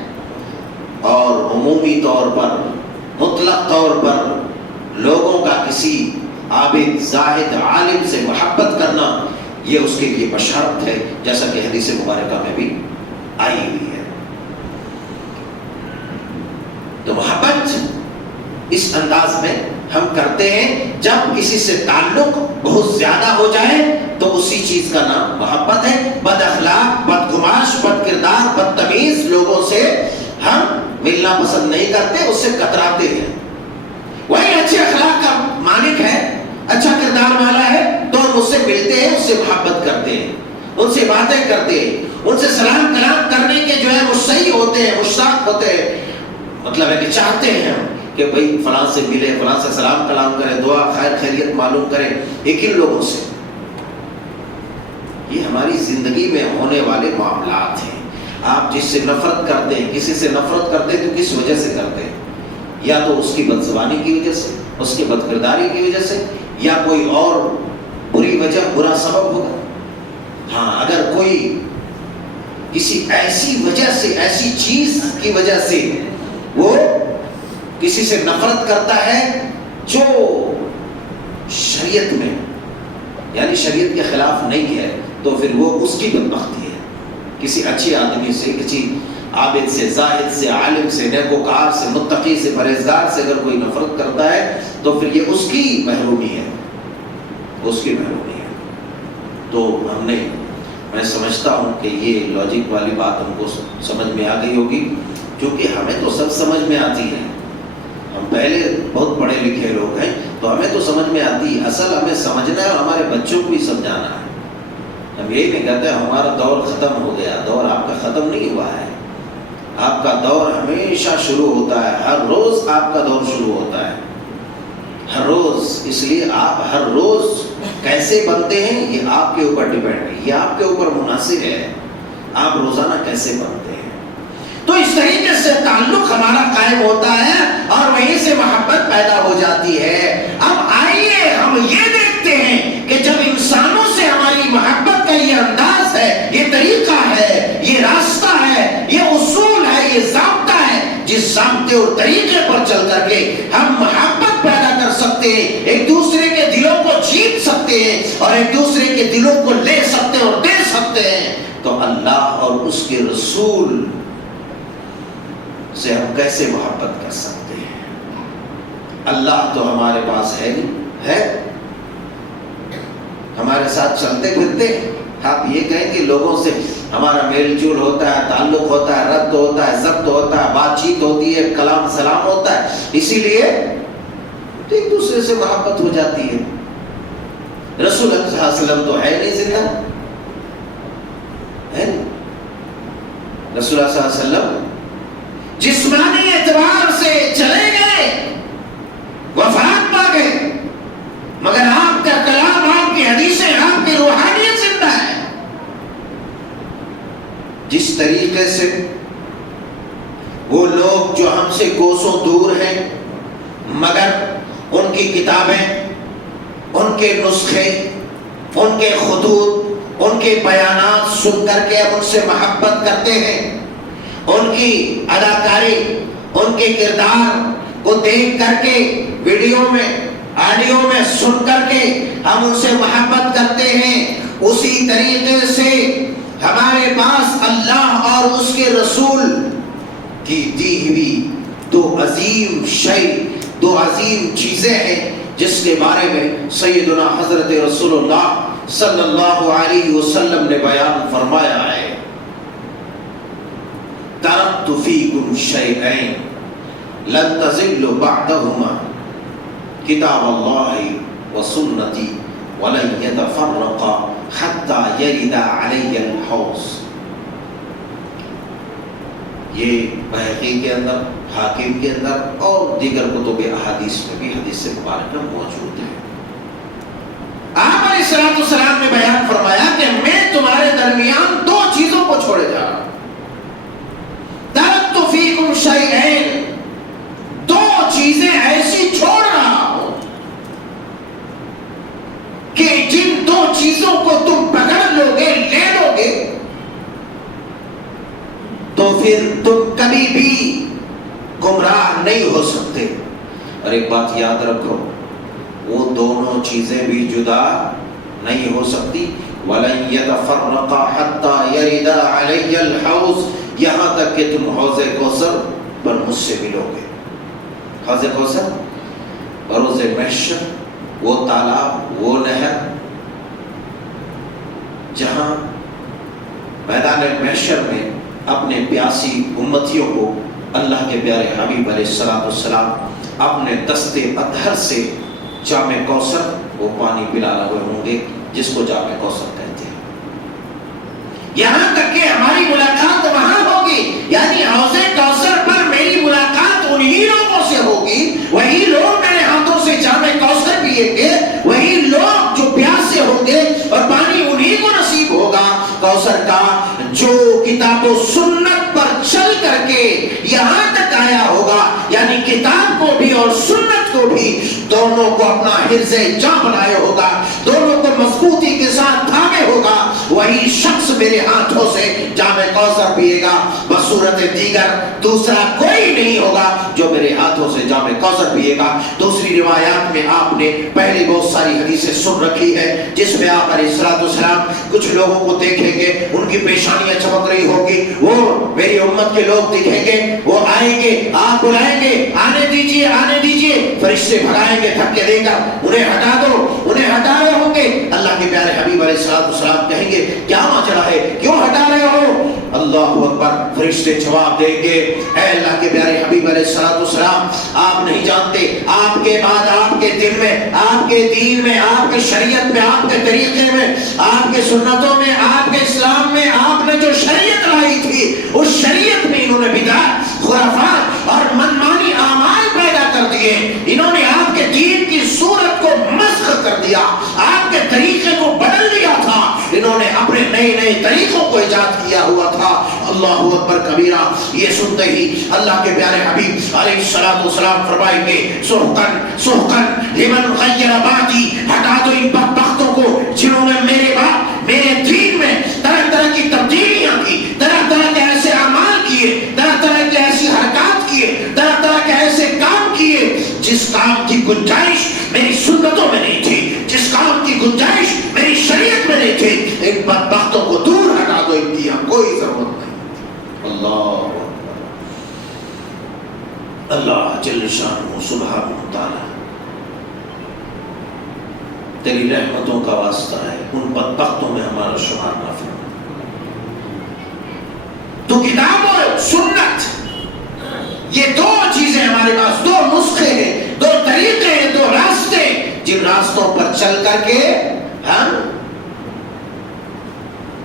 اور عمومی طور پر، مطلق طور پر لوگوں کا کسی عابد، زاہد، عالم سے محبت کرنا یہ اس کے لیے بشارت ہے، جیسا کہ حدیث مبارکہ میں بھی آئی ہوئی ہے۔ تو محبت اس انداز میں ہم کرتے ہیں، جب کسی سے تعلق بہت زیادہ ہو جائے تو اسی چیز کا نام محبت ہے۔ بد اخلاق، بدگماش، بد کردار، بدتمیز لوگوں سے ہم ملنا پسند نہیں کرتے، اس سے کتراتے ہیں۔ وہی اچھے اخلاق کا مالک ہے، اچھا کردار والا ہے، تو ہم اس سے ملتے ہیں، اس سے محبت کرتے ہیں، ان سے باتیں کرتے ہیں، ان سے سلام کلام کرنے کے جو ہے مشتاق ہوتے ہیں، مشتاق ہوتے ہیں، مطلب ہے کہ چاہتے ہیں ہم کہ بھئی فلاں سے ملے، فلاں سے سلام کلام کریں، دعا خیر خیریت معلوم کریں۔ ایک ان لوگوں سے، یہ ہماری زندگی میں ہونے والے معاملات ہیں۔ آپ جس سے نفرت کرتے ہیں، کسی سے نفرت کرتے ہیں تو کس وجہ سے کرتے ہیں؟ یا تو اس کی بدزبانی کی وجہ سے، اس کی بد کرداری کی وجہ سے، یا کوئی اور بری وجہ، برا سبب ہوگا۔ ہاں، اگر کوئی کسی ایسی وجہ سے، ایسی چیز کی وجہ سے وہ کسی سے نفرت کرتا ہے جو شریعت میں، یعنی شریعت کے خلاف نہیں ہے، تو پھر وہ اس کی بدبختی ہے۔ کسی اچھے آدمی سے، کسی عابد سے، زاہد سے، عالم سے، نیکوکار سے، متقی سے، پرہیزگار سے اگر کوئی نفرت کرتا ہے تو پھر یہ اس کی محرومی ہے، اس کی محرومی ہے۔ تو میں سمجھتا ہوں کہ یہ لاجک والی بات ہم کو سمجھ میں آ گئی ہوگی، کیونکہ ہمیں تو سب سمجھ میں آتی ہے، ہم پہلے بہت پڑھے لکھے لوگ ہیں تو ہمیں تو سمجھ میں آتی ہے، اصل ہمیں سمجھنا ہے اور ہمارے بچوں کو بھی سمجھانا ہے۔ ہم یہی نہیں کہتے ہمارا دور ختم ہو گیا، دور آپ کا ختم نہیں ہوا ہے، آپ کا دور ہمیشہ شروع ہوتا ہے، ہر روز آپ کا دور شروع ہوتا ہے، ہر روز۔ اس لیے آپ ہر روز کیسے بنتے ہیں یہ آپ کے اوپر ڈیپینڈ ہے، یہ آپ کے اوپر منحصر ہے، آپ روزانہ کیسے بنتے ہیں۔ تو اس طریقے سے تعلق ہمارا قائم ہوتا ہے اور وہیں سے محبت پیدا ہو جاتی ہے۔ اب آئیے ہم یہ دیکھتے ہیں کہ جب انسانوں سے ہماری محبت کا یہ انداز ہے، یہ طریقہ ہے، یہ راستہ ہے، یہ اصول ہے، یہ ضابطہ ہے، جس ضابطے اور طریقے پر چل کر کے ہم محبت پیدا کر سکتے ہیں، ایک دوسرے کے دلوں کو جیت سکتے ہیں اور ایک دوسرے کے دلوں کو لے سکتے ہیں اور دے سکتے ہیں، تو اللہ اور اس کے رسول سے ہم کیسے محبت کر سکتے ہیں؟ اللہ تو ہمارے پاس ہے نہیں، ہے ہمارے ساتھ چلتے پھرتے، آپ یہ کہیں کہ لوگوں سے ہمارا میل جول ہوتا ہے، تعلق ہوتا ہے، ربط ہوتا ہے، ضبط ہوتا ہے، بات چیت ہوتی ہے، کلام سلام ہوتا ہے، اسی لیے ایک دوسرے سے محبت ہو جاتی ہے۔ رسول اللہ صلی اللہ علیہ وسلم تو ہے نہیں زندہ، ہے نہیں۔ رسول اللہ صلی اللہ علیہ وسلم جسمانی اعتبار سے چلے گئے، وفات پا گئے، مگر آپ کا کلام، آپ کی حدیثیں اس طریقے سے وہ لوگ جو ہم سے کوسوں دور ہیں مگر ان کی کتابیں، ان کے نسخے، ان کے خطوط، ان کے بیانات سن کر کے اب ان سے محبت کرتے ہیں، ان کی اداکاری، ان کے کردار کو دیکھ کر کے ویڈیو میں، آڈیو میں سن کر کے ہم ان سے محبت کرتے ہیں، اسی طریقے سے ہمارے پاس اللہ اور اس کے رسول کی دی ہوئی دو عظیم چیزیں ہیں جس کے بارے میں سیدنا حضرت رسول اللہ صلی اللہ علیہ وسلم نے بیان فرمایا ہے، ترکت فیکم شیئین لن تضلوا بعدہما کتاب اللہ و سنتی ولن یتفرقا حتی یرد علی الحوض۔ یہ بہقی کے اندر، حاکم کے اندر اور دیگر کتب احادیث میں بھی حدیث مبارکہ موجود ہے۔ آپ علیہ السلام نے بیان فرمایا کہ میں تمہارے درمیان دو چیزوں کو چھوڑے جا رہا ہوں، ترکت فیکم شیئین، دو چیزیں ایسی چھوڑ رہا ہوں کہ جن دو چیزوں کو تم پکڑ لو گے، لے لو گے تو پھر تم کبھی بھی گمراہ نہیں ہو سکتے۔ اور ایک بات یاد رکھو، وہ دونوں چیزیں بھی جدا نہیں ہو سکتی، وَلَن يَتَفَرَّقَا حَتَّى يَرِدَ عَلَيَّ الْحَوْض، یہاں تک کہ تم حوض کوثر پر مجھ سے ملو گے۔ حوض کوثر، بروز محشر، وہ تالاب، وہ نہر جہاں میدان محشر میں اپنے پیاسی امتیوں کو اللہ کے پیارے حبیب علیہ السلام اپنے دست اطہر سے جام کوثر، وہ پانی پلانے ہوئے ہوں گے جس کو جام کوثر کہتے ہیں۔ یہاں تک کہ ہماری ملاقات وہاں ہوگی، یعنی حوض کوثر پر میری ملاقات انہی لوگوں سے ہوگی، وہی لوگ میرے ہاتھوں سے جام کوثر پیئیں گے، وہی لوگ جو پیاسے ہوں گے اور پانی انہی کو نصیب ہوگا کوثر کا، جو کتاب و سنت پر چل کر کے یہاں تک آیا ہوگا، یعنی کتاب کو بھی اور سنت کو بھی دونوں کو اپنا حرز جاں بنائے ہوگا، دونوں کو مضبوطی کے ساتھ تھامے ہوگا، وہی شخص میرے ہاتھوں سے جام کوثر پیے گا۔ بصورت دیگر دوسرا کوئی نہیں ہوگا جو میرے ہاتھوں سے جام کوثر پیے گا۔ دوسری روایات میں آپ نے پہلے بہت ساری حدیثیں سن رکھی ہے جس میں آپ علیہ السلام کچھ لوگوں کو دیکھیں گے، ان کی پیشانیاں چمک رہی ہوگی، وہ میری امت کے لوگ دکھیں گے، وہ آئیں گے، آپ بلائیں گے، آنے دیجئے آنے دیجئے، فرشتے بھگائیں گے دھکے دے کر، انہیں ہٹا دو، انہیں ہٹا رہے ہوں گے۔ اللہ کے پیارے حبیب علیہ السلام کہیں گے کیا ماجرا ہے، کیوں ہٹا رہے ہو؟ اللہ اکبر، فرشتے جواب دیں گے، اے اللہ کے پیارے حبیب علیہ السلام، آپ نہیں جانتے آپ کے بعد آپ کے دل میں، آپ کے دین میں، آپ کے شریعت میں، آپ کے طریقے میں، آپ کے سنتوں میں، آپ کے اسلام میں آپ نے جو شریعت لائی تھی، اس شریعت میں انہوں نے بدعت، خرافات اور منمانی اعمال پیدا کر دیے، انہوں نے آپ کے دین کی صورت کو مسخ کر دیا، آپ کے طریقے کو بدل دیا تھا، انہوں نے اپنے نئے طریقوں کو ایجاد کیا ہوا تھا۔ اللہ اکبر کبیرہ، یہ سنتے ہی اللہ کے پیارے حبیب علیہ السلام فرمائیں گے سحقن سحقن لمن غیر بادی، ہٹا دو ان بدبختوں کو جنہوں نے میرے دین میں طرح طرح کی تبدیلیاں کی، طرح طرح کے ایسے اعمال کیے، طرح طرح کے ایسی حرکات کیے، طرح طرح کے ایسے کام کیے جس کام کی گنجائش میری سنتوں میں نہیں تھی، جس کام کی گنجائش میری شریعت میں نہیں تھی، ان بدبختوں کو دور ہٹا دو، ان کی یہاں کوئی ضرورت نہیں۔ اللہ جل شانہ سبحانہ وتعالی، تیری رحمتوں کا واسطہ ہے، ان بدبختوں میں ہمارا شمار نہ فرما۔ تو کتاب اور سنت، یہ دو چیزیں ہمارے پاس، دو نسخے ہیں، دو طریقے ہیں، دو راستے، جن راستوں پر چل کر کے ہم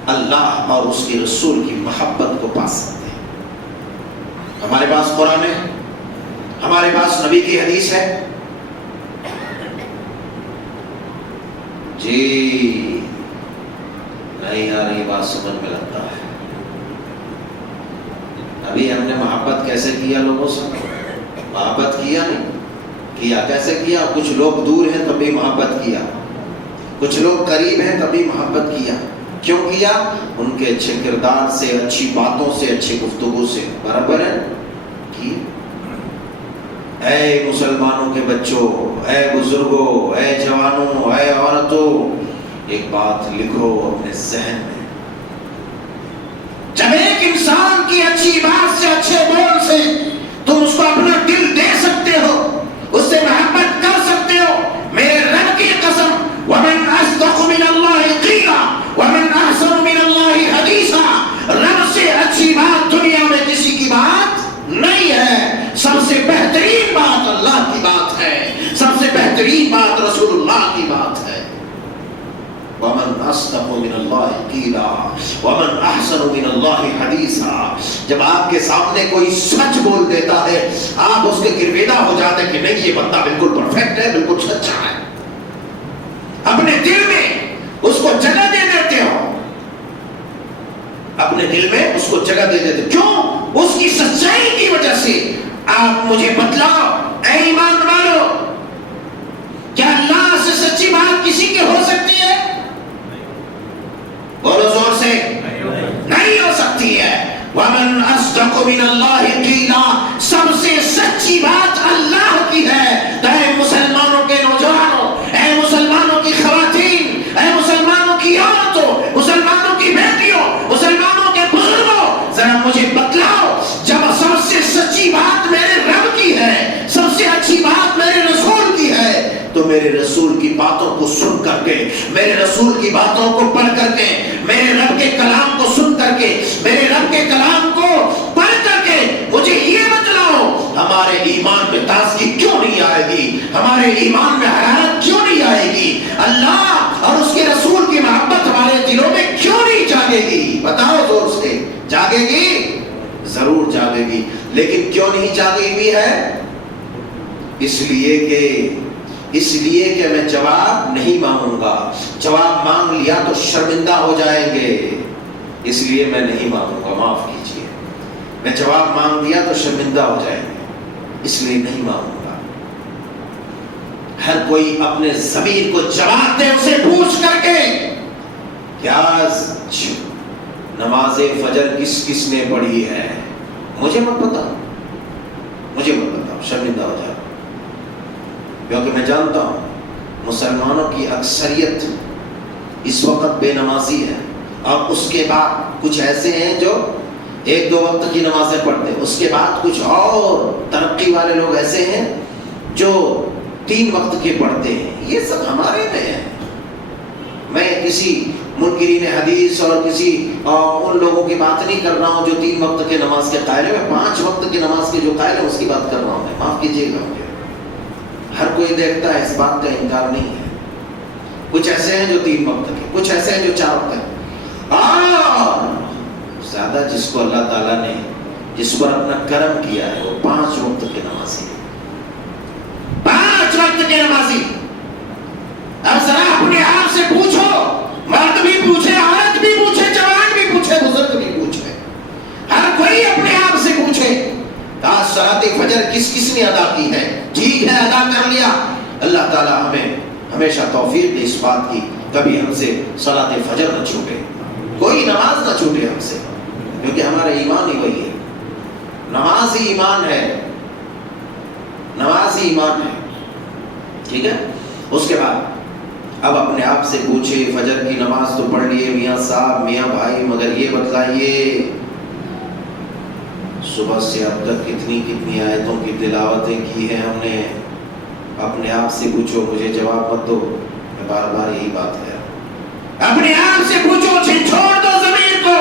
اللہ اور اس کے رسول کی محبت کو پا سکتے ہیں۔ ہمارے پاس قرآن ہے، ہمارے پاس نبی کی حدیث ہے، جی نہیں آ رہی بات سمجھ میں لگتا ہے، ابھی ہم نے محبت کیسے کیا لوگوں سے؟ محبت کیا نہیں کیا، کیسے کیا؟ کچھ لوگ دور ہیں تب بھی محبت کیا، کچھ لوگ قریب ہیں تب بھی محبت کیا۔ کیوں کیا؟ ان کے اچھے کردار سے، اچھی باتوں سے، اچھی گفتگو سے۔ برابر ہے کی؟ اے مسلمانوں کے بچوں، اے بزرگوں، اے جوانوں، اے عورتوں، ایک بات لکھو اپنے ذہن میں، جب ایک انسان کی اچھی بات سے، اچھے بول سے تم اس کو اپنا دل دے سکتے ہو، اس سے محبت کر سکتے ہو، میرے رب کی قسم، وَمَنْ أَصْدَقُ مِنَ اللَّهِ قِيلًا وَمَنْ أَحْسَنُ مِنَ اللَّهِ حَدِيثًا، رب سے اچھی بات دنیا میں کسی کی بات نہیں ہے۔ سب سے بہترین بات اللہ کی بات ہے، سب سے بہترین بات رسول اللہ کی بات ہے۔ وَمَنْ أَصْدَقُ مِنَ اللَّهِ قِيلًا وَمَنْ أَحْسَنُ مِنَ اللَّهِ حَدِيثًا۔ جب آپ کے سامنے کوئی سچ بول دیتا ہے، آپ اس کے گرویدہ ہو جاتے ہیں کہ نہیں یہ بندہ بالکل پرفیکٹ ہے، بالکل سچا ہے، اپنے دل میں اس کو جگہ دے دیتے ہو، اپنے دل میں اس کو جگہ دے دیتے۔ کیوں؟ اس کی سچائی کی وجہ سے۔ آپ مجھے بتلاؤ اے ایمان والو، کیا اللہ سے سچی بات کسی کی ہو سکتی ہے؟ بولو زور سے، نہیں ہو سکتی ہے۔ وَمَنْ أَصْدَقُ مِنَ اللَّهِ قِيلًا، سب سے سچی بات اللہ کی ہے۔ تو اے مسلمانوں کے نوجوانوں، اے مسلمانوں کی خواتین، اے مسلمانوں کی عورتوں، مسلمانوں کی بیٹیوں، مسلمانوں کے بزرگوں، ذرا مجھے بتلاؤ، جب سب سے سچی بات میرے رب کی ہے، سب سے اچھی بات میرے رسول کی ہے، تو میرے رسول کی باتوں کو سن کر کے، میرے رسول کی باتوں کو پڑھ کر کے، میرے رب کے کلام کو سن کر کے، میرے رب کے کلام کو پڑھ کر کے مجھے یہ بتلاؤ، ہمارے ایمان میں تازگی کیوں نہیں آئے گی؟ ہمارے ایمان میں حرارت کیوں نہیں آئے گی؟ اللہ اور اس کے رسول کی محبت ہمارے دلوں میں کیوں نہیں جاگے گی؟ بتاؤ زور سے، جاگے گی؟ ضرور جاگے گی، لیکن کیوں نہیں جاگی ہوئی ہے؟ اس لیے کہ میں جواب نہیں مانگوں گا۔ جواب مانگ لیا تو شرمندہ ہو جائیں گے، اس لیے میں نہیں مانگوں گا، معاف کیجیے۔ میں جواب مانگ دیا تو شرمندہ ہو جائیں گے، اس لیے نہیں مانگوں گا۔ ہر کوئی اپنے ضمیر کو جواب دے، اسے پوچھ کر کے، کیا نماز فجر کس نے پڑھی ہے؟ مجھے مت بتاؤ، مجھے مت بتاؤ، شرمندہ ہو جاؤ، کیونکہ میں جانتا ہوں مسلمانوں کی اکثریت اس وقت بے نمازی ہے، اور اس کے بعد کچھ ایسے ہیں جو ایک دو وقت کی نمازیں پڑھتے ہیں، اس کے بعد کچھ اور ترقی والے لوگ ایسے ہیں جو 3 وقت کے پڑھتے ہیں۔ یہ سب ہمارے میں ہے۔ میں کسی منکرین حدیث اور کسی ان لوگوں کی بات نہیں کر رہا ہوں جو 3 وقت کے نماز کے قائل ہیں، میں 5 وقت کی نماز کے جو قائل ہیں اس کی بات کر رہا ہوں۔ میں معاف کیجیے گا مجھے، ہر کوئی دیکھتا ہے، اس بات کا انکار نہیں ہے۔ کچھ ایسے ہیں جو 3 وقت کے، کچھ ایسے ہیں جو 4 وقت کے، اور زیادہ جس کو اللہ تعالیٰ نے جس پر اپنا کرم کیا ہے وہ 5 وقت کے نمازی، 5 وقت کے نمازی۔ اب ذرا اپنے آپ سے پوچھو، مرد بھی پوچھے، عورت بھی پوچھے، جوان بھی پوچھے، بزرگ بھی پوچھے، ہر کوئی اپنے آپ سے پوچھے، کاش صلاۃ فجر کس نے ادا کی ہے؟ ٹھیک ہے، ادا کر لیا، اللہ تعالیٰ ہمیں ہمیشہ توفیق دے اس بات کی، کبھی ہم سے صلاۃ فجر نہ چھوٹے، کوئی نماز نہ چھوٹے ہم سے، کیونکہ ہمارا ایمان ہی وہی ہے، نماز ہی ایمان ہے، نماز ہی ایمان ہے۔ ٹھیک ہے، اس کے بعد اب اپنے آپ سے پوچھے، فجر کی نماز تو پڑھ لیے میاں صاحب، میاں بھائی، مگر یہ بتلائیے صبح سے اب تک کتنی آیتوں کی تلاوتیں کی ہیں ہم نے؟ اپنے آپ سے پوچھو، مجھے جواب مت دو، میں بار بار یہی بات ہے، اپنے آپ سے پوچھو، چھوڑ دو ضمیر کو۔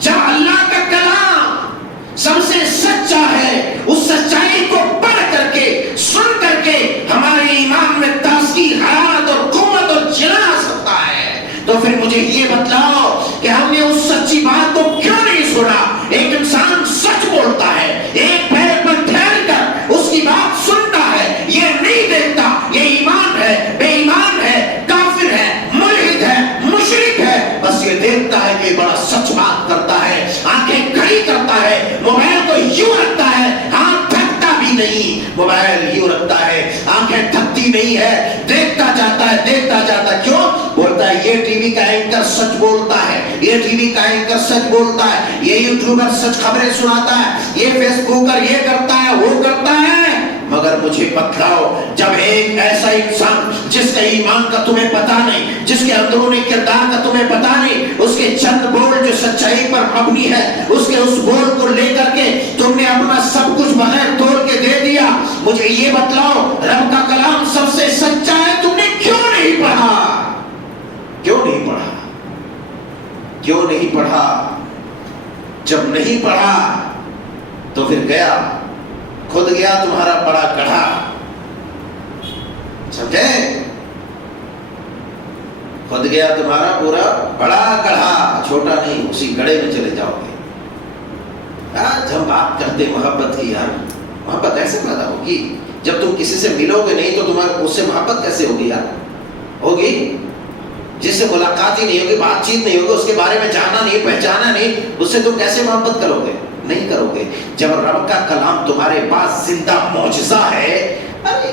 جب اللہ کا کلام سب سے سچا ہے، اس سچائی کو پڑھ کر کے، سن کر کے ہمارے ایمان میں تازگی، حرارت اور قوت اور جلا آ سکتا ہے، تو پھر مجھے یہ بتلاؤ کہ ہم نے اس سچی بات کو کیوں نہیں سنا؟ ایک انسان سچ بولتا ہے، ایک پیر پر ٹھہر کر اس کی بات سنتا ہے، یہ نہیں دیکھتا یہ ایمان ہے، بے ایمان ہے، کافر ہے، ملحد ہے، مشرک ہے، بس یہ دیکھتا ہے کہ بڑا سچ بات کرتا ہے، موبائل ہی رکھتا ہے، آنکھیں تھکتی نہیں ہے، دیکھتا جاتا ہے دیکھتا جاتا ہے. کیوں؟ بولتا ہے یہ ٹی وی کا اینکر سچ بولتا ہے، یہ ٹی وی کا اینکر سچ بولتا ہے، یہ یوٹیوبر سچ خبریں سناتا ہے، یہ فیس بکر یہ کرتا ہے وہ کرتا ہے. مگر مجھے بتلاؤ، جب ایک ایسا انسان جس کا ایمان کا تمہیں پتا نہیں، جس کے اندرونی کردار کا تمہیں پتا نہیں، اس کے چند بول جو سچائی پر مبنی ہے، اس بول کو لے کر کے تم نے اپنا سب کچھ بغیر توڑ کے دے دیا. مجھے یہ بتلاؤ، رب کا کلام سب سے سچا ہے، تم نے کیوں نہیں پڑھا؟ کیوں نہیں پڑھا؟ کیوں نہیں پڑھا؟ جب نہیں پڑھا تو پھر گیا، خود گیا تمہارا بڑا گڑھا. سمجھے؟ خود گیا تمہارا پورا بڑا گڑھا، چھوٹا نہیں، اسی گڑھے میں چلے جاؤ گے. آج ہم بات کرتے محبت کی. یار محبت ایسے پیدا ہوگی جب تم کسی سے ملو گے نہیں تو تمہارے اس سے محبت کیسے ہوگی؟ یار ہوگی جس سے ملاقات ہی نہیں ہوگی، بات چیت نہیں ہوگی، اس کے بارے میں جانا نہیں پہچانا نہیں، اس سے تم کیسے محبت کرو گے؟ نہیں کرو گے. جب رب کا کلام تمہارے پاس زندہ معجزہ ہے. ارے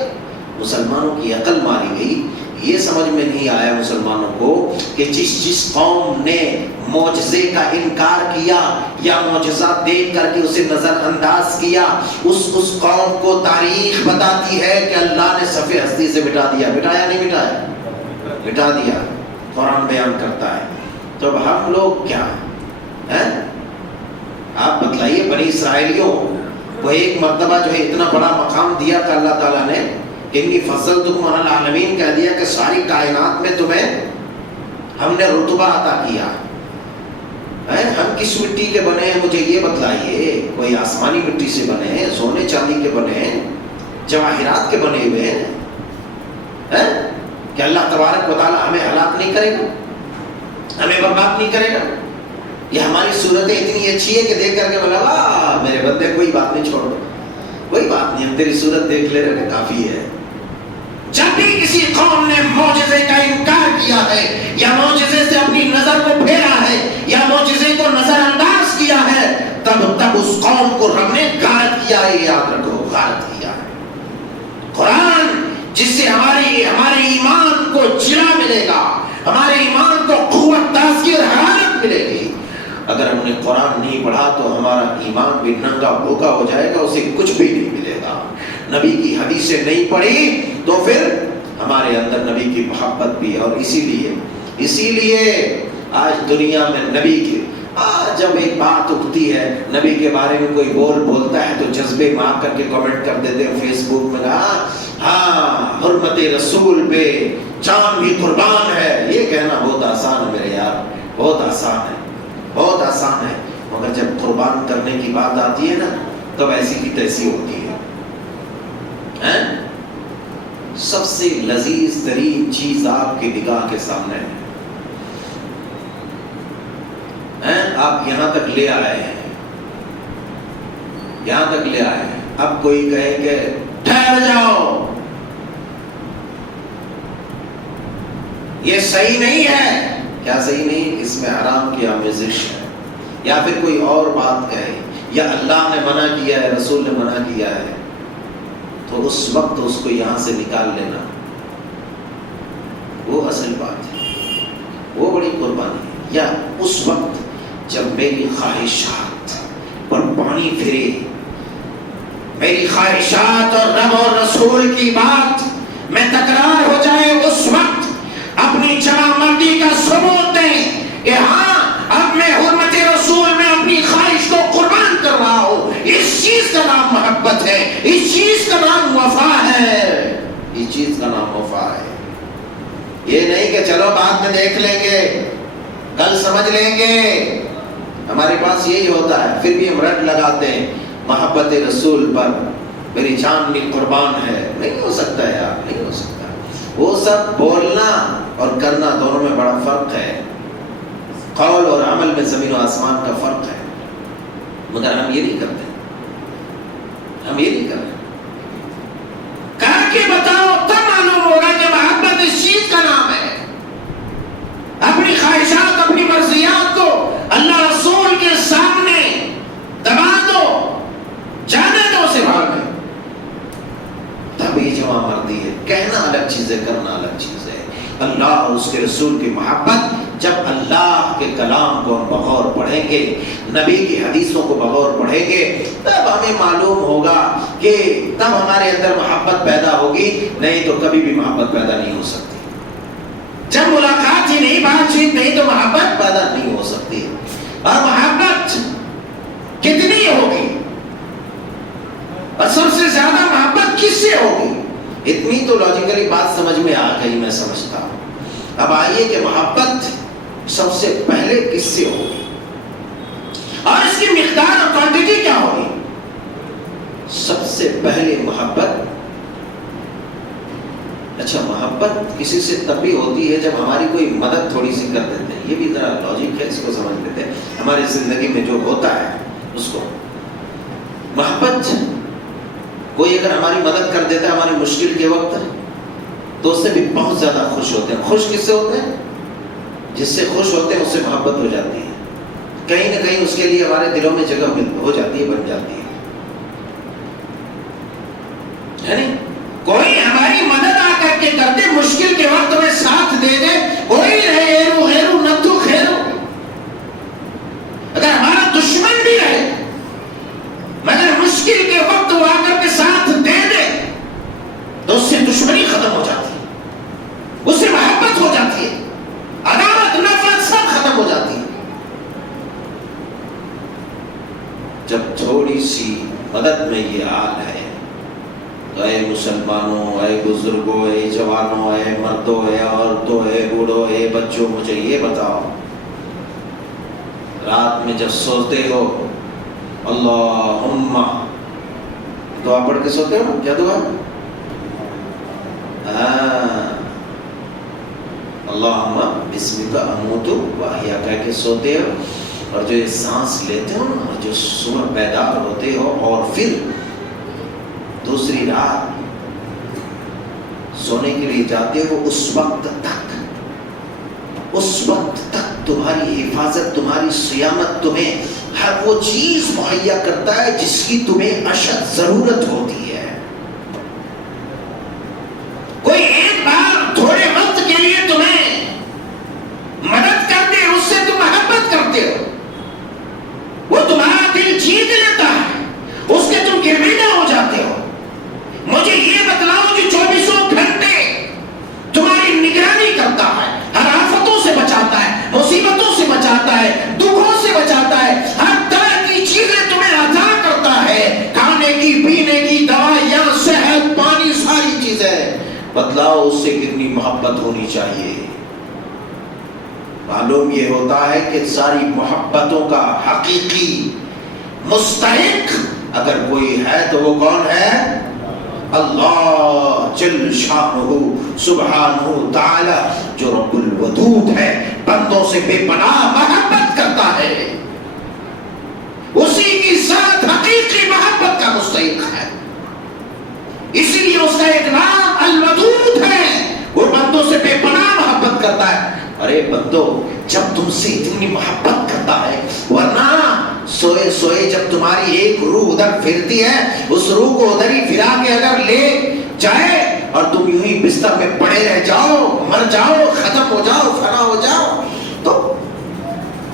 مسلمانوں کی عقل ماری گئی. یہ سمجھ میں نہیں آیا مسلمانوں کو کہ جس قوم نے معجزے کا انکار کیا یا معجزہ دیکھ کر کے اسے نظر انداز کیا، اس قوم کو تاریخ بتاتی ہے کہ اللہ نے صفِ ہستی سے مٹا دیا. مٹایا نہیں مٹایا؟ مٹا دیا. قرآن بیان کرتا ہے. تو اب ہم لوگ کیا ہیں؟ آپ بتلائیے. بنی اسرائیلیوں کو ایک مرتبہ جو ہے اتنا بڑا مقام دیا تھا اللہ تعالیٰ نے کہ انی فضلتکم علی العالمین کہہ دیا کہ ساری کائنات میں تمہیں ہم نے رتبہ عطا کیا. ہم کس مٹی کے بنے ہیں مجھے یہ بتلائیے. کوئی آسمانی مٹی سے بنے ہیں، سونے چاندی کے بنے ہیں، جواہرات کے بنے ہوئے ہیں کہ اللہ تبارک و تعالیٰ ہمیں ہلاک نہیں کرے گا، ہمیں برباد نہیں کرے گا؟ یہ ہماری صورتیں اتنی اچھی ہے کہ دیکھ کر کے بولا واہ میرے بندے کوئی بات نہیں، چھوڑ دو، کوئی بات نہیں، ہم تیری صورت دیکھ لے رہے کافی ہے. جب بھی کسی قوم نے معجزے کا انکار کیا ہے یا معجزے سے اپنی نظر کو پھیرا ہے یا معجزے کو نظر انداز کیا ہے، تب اس قوم کو رب نے غارت کیا ہے. یاد رکھو، غارت کیا ہے. قرآن جس سے ہمارے ایمان کو جلا ملے گا، ہمارے ایمان کو قوت، تازگی اور حرارت ملے گی. اگر ہم نے قرآن نہیں پڑھا تو ہمارا ایمان بھی ننگا بھوکا ہو جائے گا، اسے کچھ بھی نہیں ملے گا. نبی کی حدیثیں نہیں پڑھی تو پھر ہمارے اندر نبی کی محبت بھی. اور اسی لیے آج دنیا میں نبی کی جب ایک بات اٹھتی ہے، نبی کے بارے میں کوئی بولتا ہے تو جذبے میں آ کر کے کمنٹ کر دیتے ہیں فیس بک میں، ہاں حرمت رسول پہ جان بھی قربان ہے. یہ کہنا بہت آسان ہے میرے یار، بہت آسان ہے، بہت آسان ہے. مگر جب قربان کرنے کی بات آتی ہے نا تب ایسی کی تیسی ہوتی ہے. سب سے لذیذ ترین چیز آپ کی نگاہ کے سامنے ہے. آپ یہاں تک لے آئے ہیں، یہاں تک لے آئے ہیں. اب کوئی کہے کہ ٹھہر جاؤ، یہ صحیح نہیں ہے. کیا صحیح نہیں؟ اس میں حرام کی آمیزش ہے. یا پھر کوئی اور بات کہے، یا اللہ نے منع کیا ہے، رسول نے منع کیا ہے، تو اس وقت اس کو یہاں سے نکال لینا، وہ اصل بات ہے، وہ بڑی قربانی ہے. یا اس وقت جب میری خواہشات پر پانی پھرے، میری خواہشات اور رب اور رسول کی بات میں تکرار ہو جائے، اس وقت اپنی جمع مردی کا ثبوت دیں کہ ہاں اب میں حرمت رسول میں اپنی خواہش کو قربان کر رہا ہوں. اس چیز کا نام محبت ہے، اس چیز کا نام وفا ہے، اس چیز کا نام وفا ہے. یہ نہیں کہ چلو بعد میں دیکھ لیں گے، کل سمجھ لیں گے. ہمارے پاس یہی ہوتا ہے، پھر بھی ہم رٹ لگاتے ہیں محبت رسول پر میری جان بھی قربان ہے. نہیں ہو سکتا یار، نہیں ہو سکتا. وہ سب بولنا اور کرنا دونوں میں بڑا فرق ہے. قول اور عمل میں زمین و آسمان کا فرق ہے. مگر ہم یہ نہیں کرتے، ہم یہ نہیں کرتے. کر کے بتاؤ تب معلوم ہوگا کہ محبت اس چیز کا نام ہے. اپنی خواہشات، اپنی مرضیات کو اللہ رسول کے سامنے دبا دو، جانے دو اسے بھاگ میں. اللہ اس کے رسول کی محبت، جب اللہ کے کلام کو ہم بغور پڑھیں گے، نبی کی حدیثوں کو بغور پڑھیں گے، تب ہمیں معلوم ہوگا کہ تب ہمارے اندر محبت پیدا ہوگی، نہیں تو کبھی بھی محبت پیدا نہیں ہو سکتی۔ جب ملاقات ہی نہیں، بات چیت نہیں، تو محبت پیدا نہیں ہو سکتی۔ اور محبت کتنی ہوگی اور سب سے زیادہ محبت کس سے ہوگی؟ اتنی تو لاجیکلی بات سمجھ میں آ گئی، میں سمجھتا ہوں۔ اب آئیے کہ محبت سب سے پہلے کس سے ہوگی اور اس کی مقدار اور کوانٹٹی کیا ہوگی؟ سب سے پہلے محبت، اچھا محبت کسی سے تب بھی ہوتی ہے جب ہماری کوئی مدد تھوڑی سی کر دیتے ہیں، یہ بھی ذرا لاجک ہے، اس کو سمجھ لیتے ہیں۔ ہماری زندگی میں جو ہوتا ہے اس کو محبت، کوئی اگر ہماری مدد کر دیتا ہے ہماری مشکل کے وقت، تو اس سے بھی بہت زیادہ خوش ہوتے ہیں۔ خوش کس سے ہوتے ہیں؟ جس سے خوش ہوتے ہیں اس سے محبت ہو جاتی ہے، کہیں نہ کہیں اس کے لیے ہمارے دلوں میں جگہ ہو جاتی ہے، بن جاتی ہے۔ یعنی کوئی ہماری مدد آ کر کے کرتے، مشکل کے وقت میں ساتھ دے دے، کوئی رہے ایرو غیرو نتو خیرو، اگر ہمارا دشمن بھی رہے مگر مشکل کے وقت وہ آ کر کے ساتھ دے دے تو اس سے دشمنی ختم ہو جاتی ہے، اس سے محبت ہو جاتی ہے، عداوت نفرت سب ختم ہو جاتی ہے۔ جب تھوڑی سی مدد میں یہ حال ہے تو اے مسلمانوں، اے بزرگوں، اے جوانوں، اے مردوں، اے عورتوں، اے بوڑھوں، اے بچوں، مجھے یہ بتاؤ، رات میں جب سوتے ہو اللہم دعا پڑھ کے سوتے ہو نا؟ کیا دعا؟ اللہم بسمک اموت و احیا کہہ کے سوتے ہو، اور جو یہ سانس لیتے ہو نا، جو صبح بیدار ہوتے ہو اور پھر دوسری رات سونے کے لیے جاتے ہو، اس وقت تک تمہاری حفاظت، تمہاری سیامت، تمہیں ہر وہ چیز مہیا کرتا ہے جس کی تمہیں اشد ضرورت ہوتی ہے۔ کوئی ایک بار تھوڑے وقت کے لیے تمہیں مدد کرتے، اس سے تم محبت کرتے ہو، وہ تمہارا دل جیت لیتا ہے، اس کے تم گرویدہ ہو جاتے ہو۔ مجھے یہ بتلاؤ جو 24 گھنٹے تمہاری نگرانی کرتا ہے، ہر آفتوں سے بچاتا ہے، مصیبتوں سے بچاتا ہے، دکھوں سے بچاتا ہے، ہر طرح کی چیزیں تمہیں عطا کرتا ہے، کھانے کی، پینے کی، دوائیاں، صحت، پانی، ساری چیزیں، بتلاؤ اس سے کتنی محبت ہونی چاہیے۔ معلوم یہ ہوتا ہے کہ ساری محبتوں کا حقیقی مستحق اگر کوئی ہے تو وہ کون ہے؟ اللہ جل شانہ سبحانہ تعالی، جو رب الودود ہے، بندوں سے بے پناہ محبت کرتا ہے، اسی کی ذات حقیقی محبت کا مستحق ہے، اسی لیے اس کا ایک نام الودود ہے، وہ بندوں سے بے پناہ محبت کرتا ہے۔ ارے بندو، جب تم سے اتنی محبت کرتا ہے، ورنہ سوئے سوئے جب تمہاری ایک روح ادھر پھرتی ہے، اس روح کو ادھر ہی پھرا کے اگر لے جائے اور تم یوں ہی بستر میں پڑے رہ جاؤ، مر جاؤ، ختم ہو جاؤ، فنا ہو جاؤ، تو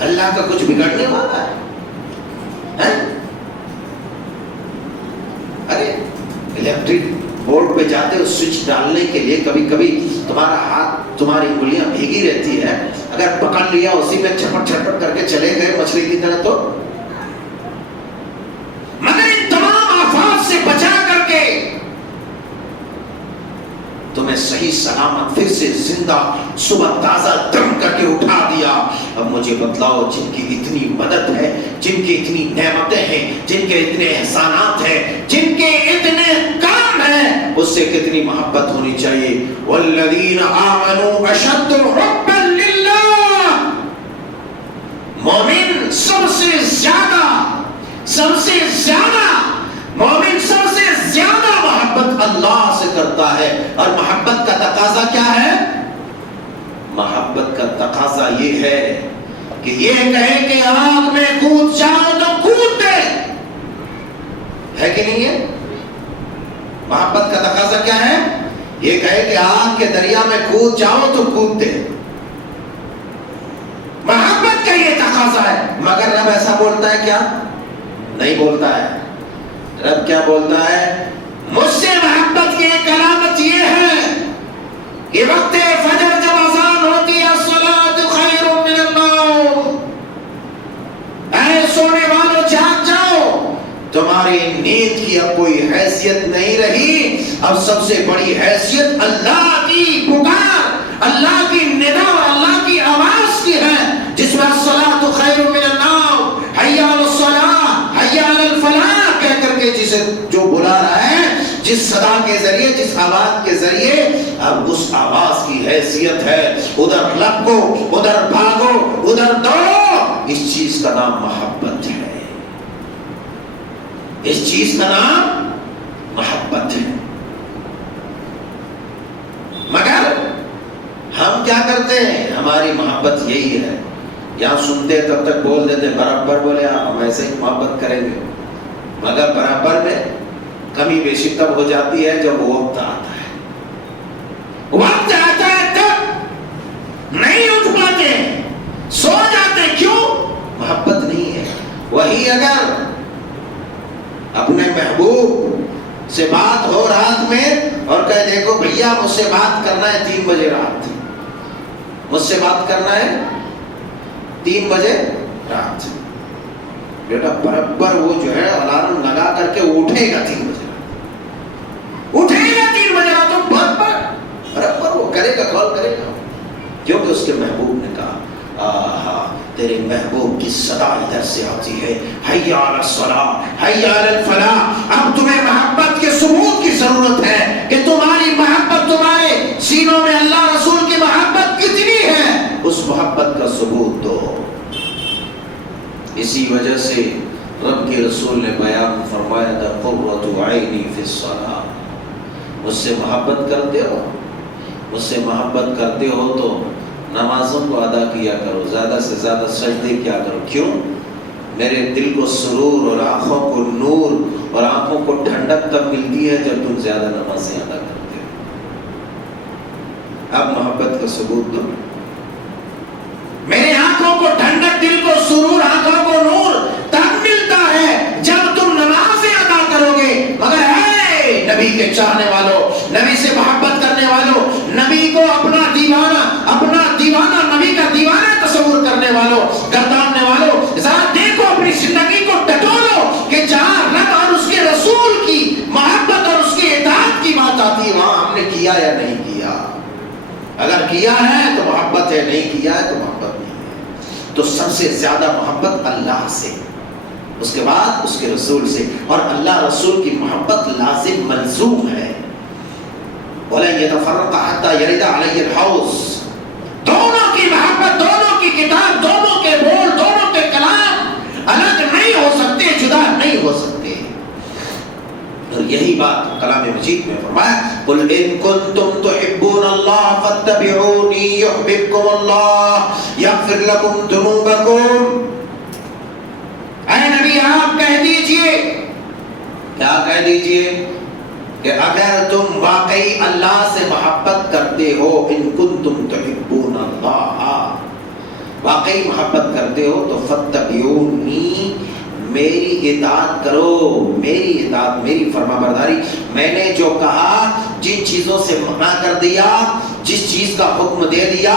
اللہ کا کچھ بگڑنے والا ہے؟ ارے الیکٹرک بورڈ پہ جاتے ہو سوئچ ڈالنے کے لیے، کبھی کبھی تمہارا ہاتھ، تمہاری انگلیاں بھیگی رہتی ہے، اگر پکڑ لیا اسی میں چھپٹ چھپٹ کر کے چلے گئے مچھلی کی طرح، تو مگر ان تمام آفات سے بچا کر کے تمہیں صحیح سلامت پھر سے زندہ صبح تازہ دم کر کے اٹھا دیا۔ اب مجھے بتلاؤ، جن کی اتنی مدد ہے، جن کی اتنی نعمتیں ہیں، جن کے اتنے احسانات ہیں، جن کے اتنے کام ہیں، اس سے کتنی محبت ہونی چاہیے۔ والذین آمنوا اشد حبا للہ، مومن سب سے زیادہ مومن سب سے زیادہ محبت اللہ سے کرتا ہے۔ اور محبت کا تقاضا کیا ہے؟ محبت کا تقاضا یہ ہے کہ یہ کہے کہ آگ میں کود جاؤ تو کود دے، ہے کہ نہیں ہے؟ محبت کا تقاضا کیا ہے؟ یہ کہے کہ آگ کے دریا میں کود جاؤ تو کود دے. محبت کا یہ تقاضا ہے. مگر رب ایسا بولتا ہے کیا؟ نہیں بولتا ہے. رب کیا بولتا ہے؟ مجھ سے محبت کی ایک علامت یہ ہے کہ وقت فجر جب اذان ہوتی ہے الصلاۃ خیر من النوم، اے سونے والوں جاگ جاؤ، تمہاری نیند کی اب کوئی حیثیت نہیں رہی. اب سب سے بڑی حیثیت اللہ کی پکار، اللہ کی ندا، اللہ کی آواز کی ہے، جس میں الصلاۃ خیر من النوم، حی علی الصلاۃ، حی علی الفلاح کہہ کر کے جسے جو بلا رہا ہے، جس صدا کے ذریعے، جس آواز کے ذریعے، اب اس آواز کی حیثیت ہے ادھر لپکو، ادھر بھاگو، ادھر دوڑو. اس چیز کا نام محبت ہے. اس چیز کا نام محبت ہے. مگر ہم کیا کرتے ہیں؟ ہماری محبت یہی ہے، یہاں سنتے تب تک بول دیتے برابر بولے ہم ایسے ہی محبت کریں گے. مگر برابر میں کمی بیشی تب ہو جاتی ہے جب وقت آتا ہے. وقت آتا ہے تب نہیں اٹھ پاتے، سو جاتے. کیوں؟ محبت نہیں ہے. وہی اگر اپنے محبوب سے بات ہو رات میں اور کہے دیکھو بھیا مجھ سے بات کرنا ہے 3 بجے رات، مجھ سے بات کرنا ہے 3 بجے رات، بیٹا برابر وہ جو ہے الارم لگا کر کے اٹھے گا 3 بجے رات، اٹھے گا 3 بجے رات، تو برابر وہ کرے گا، کال کرے گا. کیونکہ اس کے محبوب نے کہا آہا تیرے محبوب کی صدا ادھر سے آتی ہے، حی علی الصلاۃ، حی علی الفلاح. اب تمہیں محبت کے ثبوت کی ضرورت ہے کہ تمہاری محبت، تمہارے سینوں میں اللہ رسول کی محبت کتنی ہے، اس محبت کا ثبوت دو. اسی وجہ سے رب کے رسول نے بیان فرمایا تھا قرۃ عینی فی الصلاۃ. مجھ سے محبت کرتے ہو، مجھ سے محبت کرتے ہو تو نمازوں کو ادا کیا کرو، زیادہ سے زیادہ سجدے کیا کرو. کیوں؟ میرے دل کو سرور اور آنکھوں کو نور اور آنکھوں کو ٹھنڈک تب ملتی ہے جب تم زیادہ نمازیں ادا کرتے ہو. اب محبت کا ثبوت دو. میرے آنکھوں کو ٹھنڈک، دل کو سرور، آنکھوں کو نور تب ملتا ہے جب تم نمازیں ادا کرو گے. مگر اے نبی کے چاہنے والوں، نبی سے محبت کرنے والوں، نبی کو اپنا دیوانہ نبی کا دیوانہ تصور کرنے والوں، گرداننے والوں، ذرا دیکھو اپنی زندگی کو ٹٹولو کہ جہاں رب اور اس کے رسول کی محبت اور اس کی اطاعت کی بات آتی ہے وہاں ہم نے کیا یا نہیں کیا. اگر کیا ہے تو محبت ہے، نہیں کیا ہے تو محبت نہیں ہے. تو سب سے زیادہ محبت اللہ سے، اس کے بعد اس کے رسول سے، اور اللہ رسول کی محبت لازم ملزوم ہے. وَلَن يَتَفَرَّقَ حَتَّى يَرِدَ عَلَيَّ الْحَوْض. دونوں کی محبت، دونوں کی کتاب، دونوں کے بول، دونوں کے کلام الگ نہیں ہو سکتے، جدا نہیں ہو سکتے. اور یہی بات کلام مجید میں فرمایا قُلْ إِن كُنتُمْ تُحِبُّونَ اللَّهَ فَاتَّبِعُونِي يُحْبِبْكُمُ اللَّهُ يَغْفِرْ لَكُمْ ذُنُوبَكُمْ. اے نبی آپ کہہ دیجئے، کیا کہہ دیجئے؟ کہ اگر تم واقعی اللہ سے محبت کرتے ہو، ان کنتم تحبون اللہ، واقعی محبت کرتے ہو تو فاتبعونی، میری اطاعت کرو، میری اطاعت، میری فرما برداری. میں نے جو کہا، جن چیزوں سے منع کر دیا، جس چیز کا حکم دے دیا،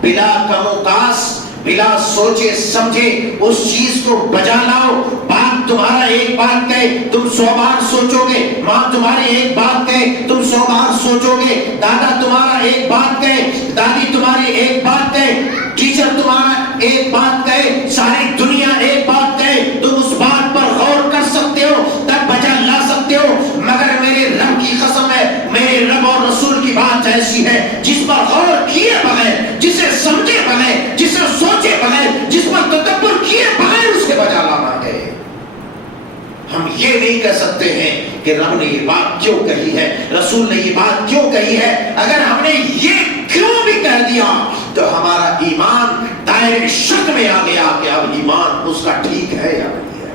بلا کم و کاس، بلا سوچے سمجھے اس چیز کو بجا لاؤ. باپ تمہارا ایک بات کہے تم 100 بار سوچو گے، ماں تمہاری ایک بات کہے تم 100 بار سوچو گے، دادا تمہارا ایک بات کہے، دادی تمہاری ایک بات کہے، ٹیچر تمہارا ایک بات کہے، ساری دنیا ایک بات کہے، تم اس بات پر غور کر سکتے ہو، تب بجا لا سکتے ہو. مگر میرے رب کی قسم ہے، میرے رب اور رسول کی بات ایسی ہے جس پر غور کیے بغیر، جسے سمجھے بغیر، جسے سوچے بغیر، جس پر تدبر کیے بغیر اس کے بجا لانا ہے. ہم یہ نہیں کہہ سکتے ہیں کہ رب نے یہ بات کیوں کہی ہے، رسول نے یہ بات کیوں کہی ہے. اگر ہم نے یہ کیوں بھی کہہ دیا تو ہمارا ایمان دائرے شک میں آ گیا کہ اب ایمان اس کا ٹھیک ہے یا نہیں ہے.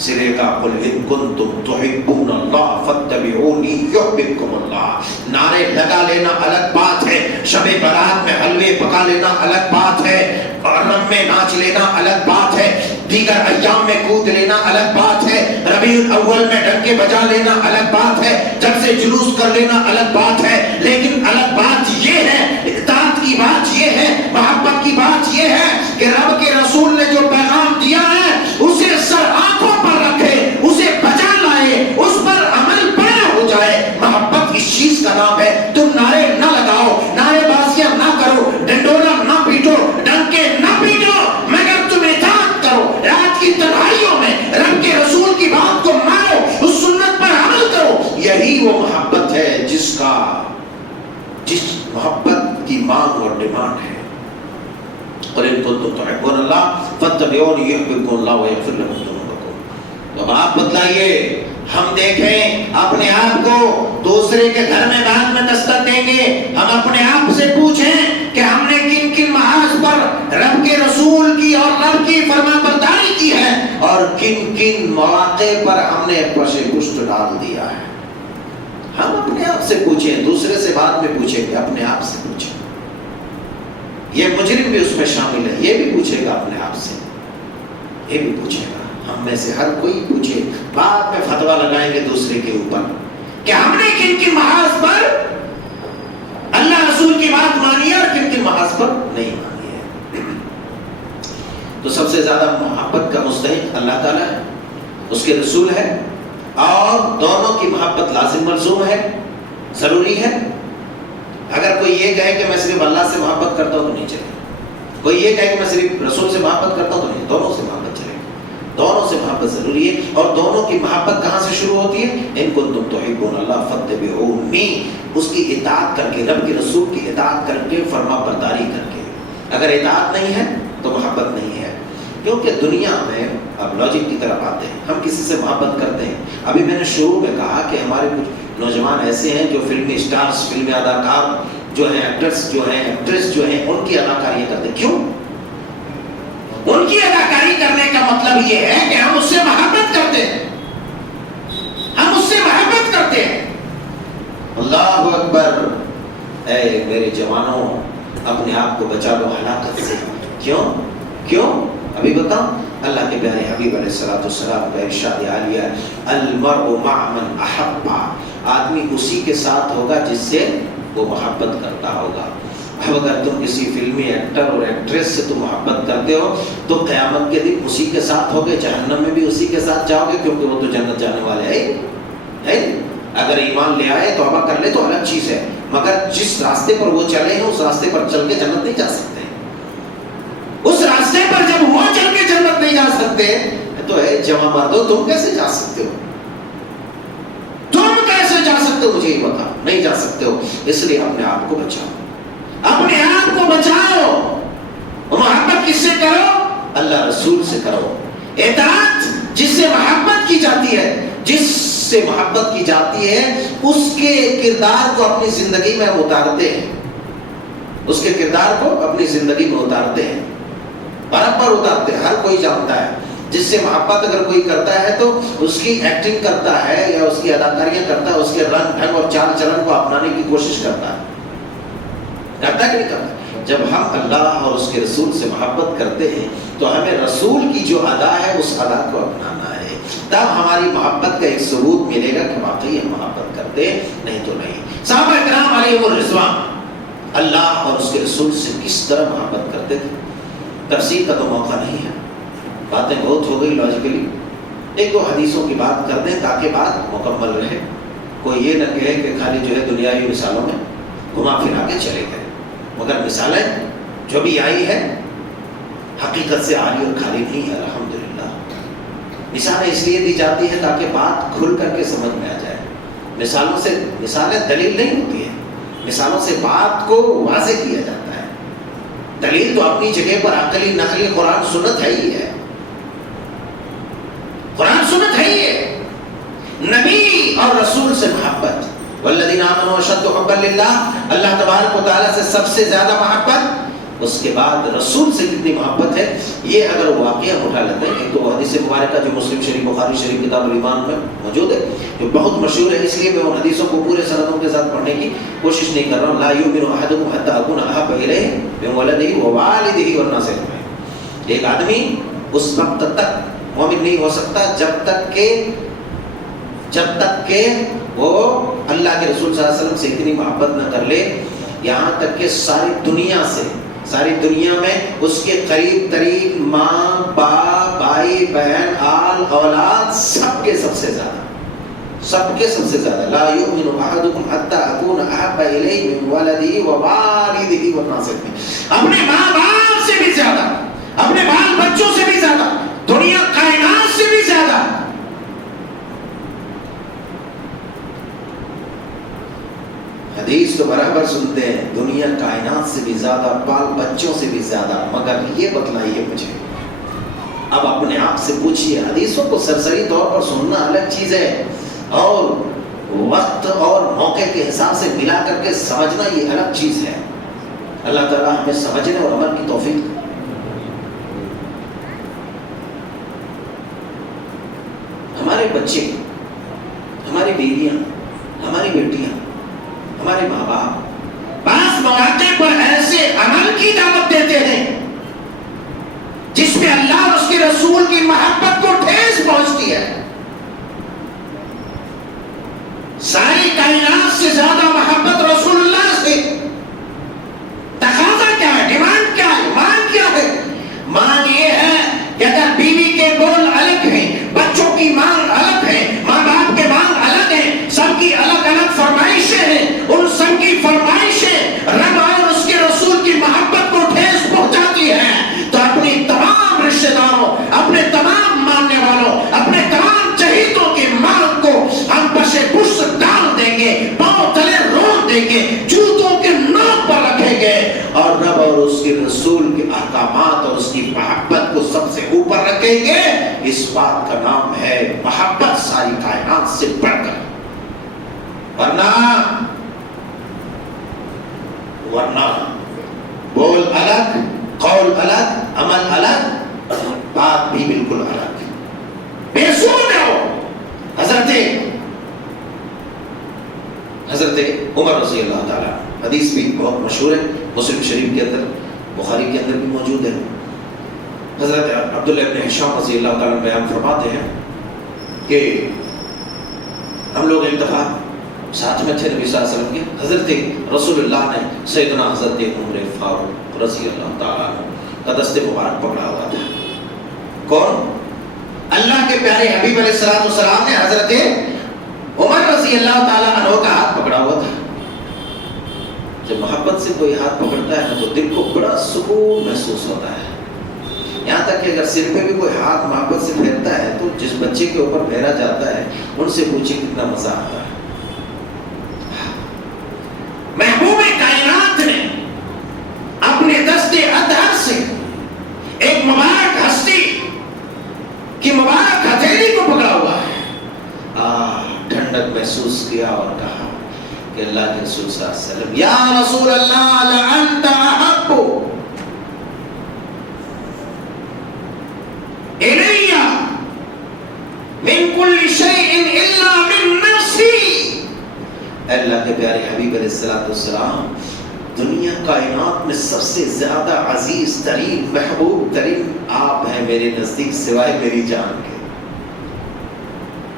سرے کا قل ان کنتم تحبون اللہ فاتبعونی یحببکم اللہ، نعرے لگا لینا الگ بات ہے، شب برات میں حلوے پکا لینا الگ بات ہے، محرم میں ناچ لینا الگ بات ہے، دیگر ایام میں کود لینا الگ بات ہے، ربیع الاول میں ڈنکے بجا لینا الگ بات ہے، جب سے جلوس کر لینا الگ بات ہے، لیکن الگ بات یہ ہے، اطاعت کی بات یہ ہے، محبت کی بات یہ ہے کہ رب کے رسول نے جو پیغام دیا ہے اسے سر آنکھوں پر رکھے، اسے بجا لائے، اس پر عمل پیرا ہو جائے۔ محبت اس چیز کا نام ہے۔ تم نعرے نہ لگاؤ، نعرے بازیاں نہ کرو، ڈنڈورا نہ پیٹو، ڈنکے نہ پیٹو، مگر تم اطاعت کرو، رات کی تنہائیوں میں رب کے رسول کی بات کو مانو، اس سنت پر عمل کرو۔ یہی وہ محبت ہے جس محبت کی مانگ اور ڈیمانڈ ہے۔ قل ان کنتم تحبون اللہ فاتبعونی یحببکم اللہ ویغفر لکم ذنوبکم۔ تو آپ بتلائیے، ہم دیکھیں اپنے آپ کو، دوسرے کے گھر میں بعد میں دستک دیں گے، ہم اپنے آپ سے پوچھیں کہ ہم نے کن کن محاذ پر رب کے رسول کی اور رب کی فرما برداری کی ہے، اور کن کن مواقع پر ہم نے پش گشت ڈال دیا ہے۔ ہم اپنے آپ سے پوچھیں، دوسرے سے بعد میں پوچھیں گے، اپنے آپ سے پوچھیں۔ یہ مجرم بھی اس میں شامل ہے، یہ بھی پوچھے گا اپنے آپ سے، یہ بھی پوچھے گا۔ ہم میں سے ہر کوئی پوچھے، بعد میں فتویٰ لگائیں گے دوسرے کے اوپر کہ ہم نے کن کن محاذ پر اللہ رسول کی بات مانی ہے اور کن کن محاذ پر نہیں مانی ہے۔ تو سب سے زیادہ محبت کا مستحق اللہ تعالیٰ ہے، اس کے رسول ہے، اور دونوں کی محبت لازم ملزوم ہے، ضروری ہے۔ اگر کوئی یہ کہے کہ میں صرف اللہ سے محبت کرتا ہوں تو نہیں چلے گا، کوئی یہ کہے کہ میں صرف رسول سے محبت کرتا ہوں تو نہیں، دونوں سے محبت چلے گی، دونوں سے محبت ضروری ہے۔ اور دونوں کی محبت کہاں سے شروع ہوتی ہے؟ ان کنتم تحبون اللہ فاتبعونی، اس کی اطاعت کر کے، رب کے رسول کی اطاعت کر کے، فرما برداری کر کے۔ اگر اطاعت نہیں ہے تو محبت نہیں ہے، کیونکہ دنیا میں اب لاجک کی طرف آتے ہیں، ہم کسی سے محبت کرتے ہیں۔ ابھی میں نے شروع میں کہا کہ ہمارے کچھ نوجوان ایسے ہیں جو فلمی اسٹارز، فلمی اداکار جو ہیں، ایکٹرز جو ہیں، ایکٹریس جو ہیں، ان کی اداکاریاں کرتے ہیں۔ کیوں؟ ان کی اداکاری کرنے کا مطلب یہ ہے کہ ہم اس سے محبت کرتے ہیں، ہم اس سے محبت کرتے ہیں۔ اللہ اکبر! اے میرے جوانوں، اپنے آپ کو بچا لو ہلاکت سے۔ کیوں؟ ابھی بتاؤں، اللہ کے پیارے حبیب علیہ الصلوۃ والسلام کا ارشاد عالیہ، المرء مع من احب، آدمی اسی کے ساتھ ہوگا جس سے وہ محبت کرتا ہوگا۔ اب اگر تم کسی فلمی ایکٹر اور ایکٹریس سے تم محبت کرتے ہو تو قیامت کے دن اسی کے ساتھ ہوگے، جہنم میں بھی اسی کے ساتھ جاؤ گے، کیونکہ وہ تو جنت جانے والے ہیں۔ اگر ایمان لے آئے توبہ کر لے تو الگ چیز ہے، مگر جس راستے پر وہ چلے ہیں اس راستے پر چل کے جنت نہیں جا سکتے۔ اس راستے پر جب وہ چل کے جنت نہیں جا سکتے تو ہے جوان مردو، تم کیسے جا سکتے ہو؟ تم کیسے جا سکتے ہو؟ مجھے یہ بتاؤ، نہیں جا سکتے ہو۔ اس لیے اپنے آپ کو بچاؤ، اپنے آپ کو بچاؤ۔ محبت کس سے کرو؟ اللہ رسول سے کرو۔ اطاعت جس سے محبت کی جاتی ہے، جس سے محبت کی جاتی ہے اس کے کردار کو اپنی زندگی میں اتارتے ہیں، اس کے کردار کو اپنی زندگی میں اتارتے ہیں، برابر اتارتے ہیں۔ ہر کوئی جانتا ہے جس سے محبت اگر کوئی کرتا ہے تو اس کی ایکٹنگ کرتا ہے یا اس کی اداکاریاں کرتا ہے، اس کے رنگ ڈھنگ اور چال چلن کو اپنانے کی کوشش کرتا ہے کہ نہیں کرتا؟ جب ہم اللہ اور اس کے رسول سے محبت کرتے ہیں تو ہمیں رسول کی جو ادا ہے اس ادا کو اپنانا ہے، تب ہماری محبت کا ایک ثبوت ملے گا کہ واقعی ہم محبت کرتے ہیں، نہیں تو نہیں۔ صحابہ کرام علیہم الرضوان اللہ اور اس کے رسول سے کس طرح محبت کرتے تھے، تفسیر کا تو موقع نہیں ہے، باتیں بہت ہو گئی لاجیکلی، ایک دو حدیثوں کی بات کر دیں تاکہ بات مکمل رہے۔ کوئی یہ نہ کہے کہ خالی جو ہے دنیاوی مثالوں میں گھما پھرا کے چلے گئے، مگر مثالیں جو بھی آئی ہے حقیقت سے عالی اور خالی نہیں ہے۔ الحمدللہ مثالیں اس لیے دی جاتی ہیں تاکہ بات کھل کر کے سمجھ میں آ جائے۔ مثالیں دلیل نہیں ہوتی ہیں، مثالوں سے بات کو واضح کیا جاتا ہے۔ دلیل تو اپنی جگہ پر عقلی نقلی قرآن سنت ہے ہی ہے، قرآن سنت ہے ہی ہے۔ نبی اور رسول سے محبت، والذین آمنوا اشد حبا للہ، اللہ تبارک و تعالیٰ سے سب سے زیادہ محبت اس کے بعد رسول سے کتنی محبت ہے، یہ اگر واقعہ اٹھا لیتے ہیں. ایک تو حدیث مبارکہ جو مسلم شریف بخاری شریف کتاب الایمان میں موجود ہے، جو بہت مشہور ہے، اس لیے میں ان حدیثوں کو پورے سندوں کے ساتھ پڑھنے کی کوشش نہیں کر رہا ہوں. لا یؤمن احدکم حتی اکون احب الیہ من ولدہ ووالدہ والناس اجمعین. ایک آدمی اس وقت تک مومن نہیں ہو سکتا جب تک کہ وہ اللہ کے رسول صلی اللہ علیہ وسلم سے اتنی محبت نہ کر لے، یہاں تک کہ ساری دنیا میں اس کے قریب ترین ماں باپ بھائی بہن آل اولاد سب کے سب سے زیادہ لا یؤمن احدکم حتی اکون احب الیہ من ولدہ ووالدہ والناس اجمعین. اپنے ماں باپ سے بھی زیادہ، اپنے بال بچوں سے بھی زیادہ، دنیا کائنات سے بھی زیادہ. حدیث تو برابر سنتے ہیں، دنیا کائنات سے بھی زیادہ، بال بچوں سے بھی زیادہ، مگر یہ بتلائیے مجھے، اب اپنے آپ سے پوچھئے. حدیثوں کو سرسری طور پر سننا الگ چیز ہے، اور وقت اور موقع کے حساب سے ملا کر کے سمجھنا یہ الگ چیز ہے. اللہ تعالیٰ ہمیں سمجھنے اور عمل کی توفیق. ہمارے بچے، ہماری بیویاں، ہماری بیٹیاں، ہمارے ماں باپ بعض مواقع پر ایسے عمل کی دعوت دیتے ہیں جس میں اللہ اور اس کے رسول کی محبت کو ٹھیس پہنچتی ہے. ساری کائنات سے زیادہ محبت رسول اللہ سے. تقاضا کیا ہے، ڈیمانڈ کیا ہے، مانگ کیا ہے؟ مانگ یہ ہے کہ اگر بیوی کے بول الگ ہیں، بچوں کی مانگ الگ ہے، ماں باپ کے مانگ الگ ہیں، سب کی الگ الگ فرمائشیں ہیں، ان سب کی فرمائشیں رب اور اس کے رسول کی محبت کو ٹھیس پہنچاتی ہیں، تو اپنی تمام رشتہ داروں، اپنے تمام ماننے والوں، اپنے تمام چہیتوں کی مانگ کو ہم پشے پشت ڈال دیں گے، پاؤں تلے روک دیں گے، جوتوں کے نوک پر رکھیں گے، اور رب اور اس کے رسول کے احکامات اور اس کی محبت کو سب سے اوپر رکھیں گے. اس بات کا نام ہے محبت ساری کائنات سے بڑھ کر. ورنہ بول الگ، قول الگ، عمل الگ، بات بھی بالکل الگ. بے سود ہو. حضرت عمر رضی اللہ تعالیٰ، حدیث بھی بہت مشہور ہے، مسلم شریف کے اندر، بخاری کے اندر بھی موجود ہے. حضرت عبداللہ ابن ہشام رضی اللہ تعالیٰ بیان فرماتے ہیں کہ ہم لوگ ایک دفعہ ساتھ میں تھے نبی صلی اللہ علیہ وسلم کے. حضرت رسول اللہ نے سیدنا حضرت عمر فاروق رضی اللہ تعالیٰ کا دست مبارک پکڑا ہوا تھا. کون؟ اللہ کے پیارے حبیب علیہ السلام نے حضرت عمر رضی اللہ تعالیٰ عنہ کا ہاتھ پکڑا ہوا تھا. جب محبت سے کوئی ہاتھ پکڑتا ہے تو دل کو بڑا سکون محسوس ہوتا ہے. یہاں تک کہ اگر سر پہ بھی کوئی ہاتھ محبت سے پھیرتا ہے تو جس بچے کے اوپر پھیرا جاتا ہے ان سے پوچھیں کتنا مزہ آتا ہے. محبوب کائنات نے اپنے دست اطہر سے ایک مبارک ہستی کی مبارک ہتھیلی کو پکڑا ہوا ہے. ٹھنڈک محسوس کیا اور کہا کہ اللہ کے رسول صلی اللہ علیہ وسلم، یا رسول اللہ لأنت احب الی من کل شیء الا من نفسی. اللہ کے پیارے حبیب علیہ السلام، دنیا کائنات میں سب سے زیادہ عزیز ترین محبوب ترین آپ ہیں میرے نزدیک، سوائے میری جان کے.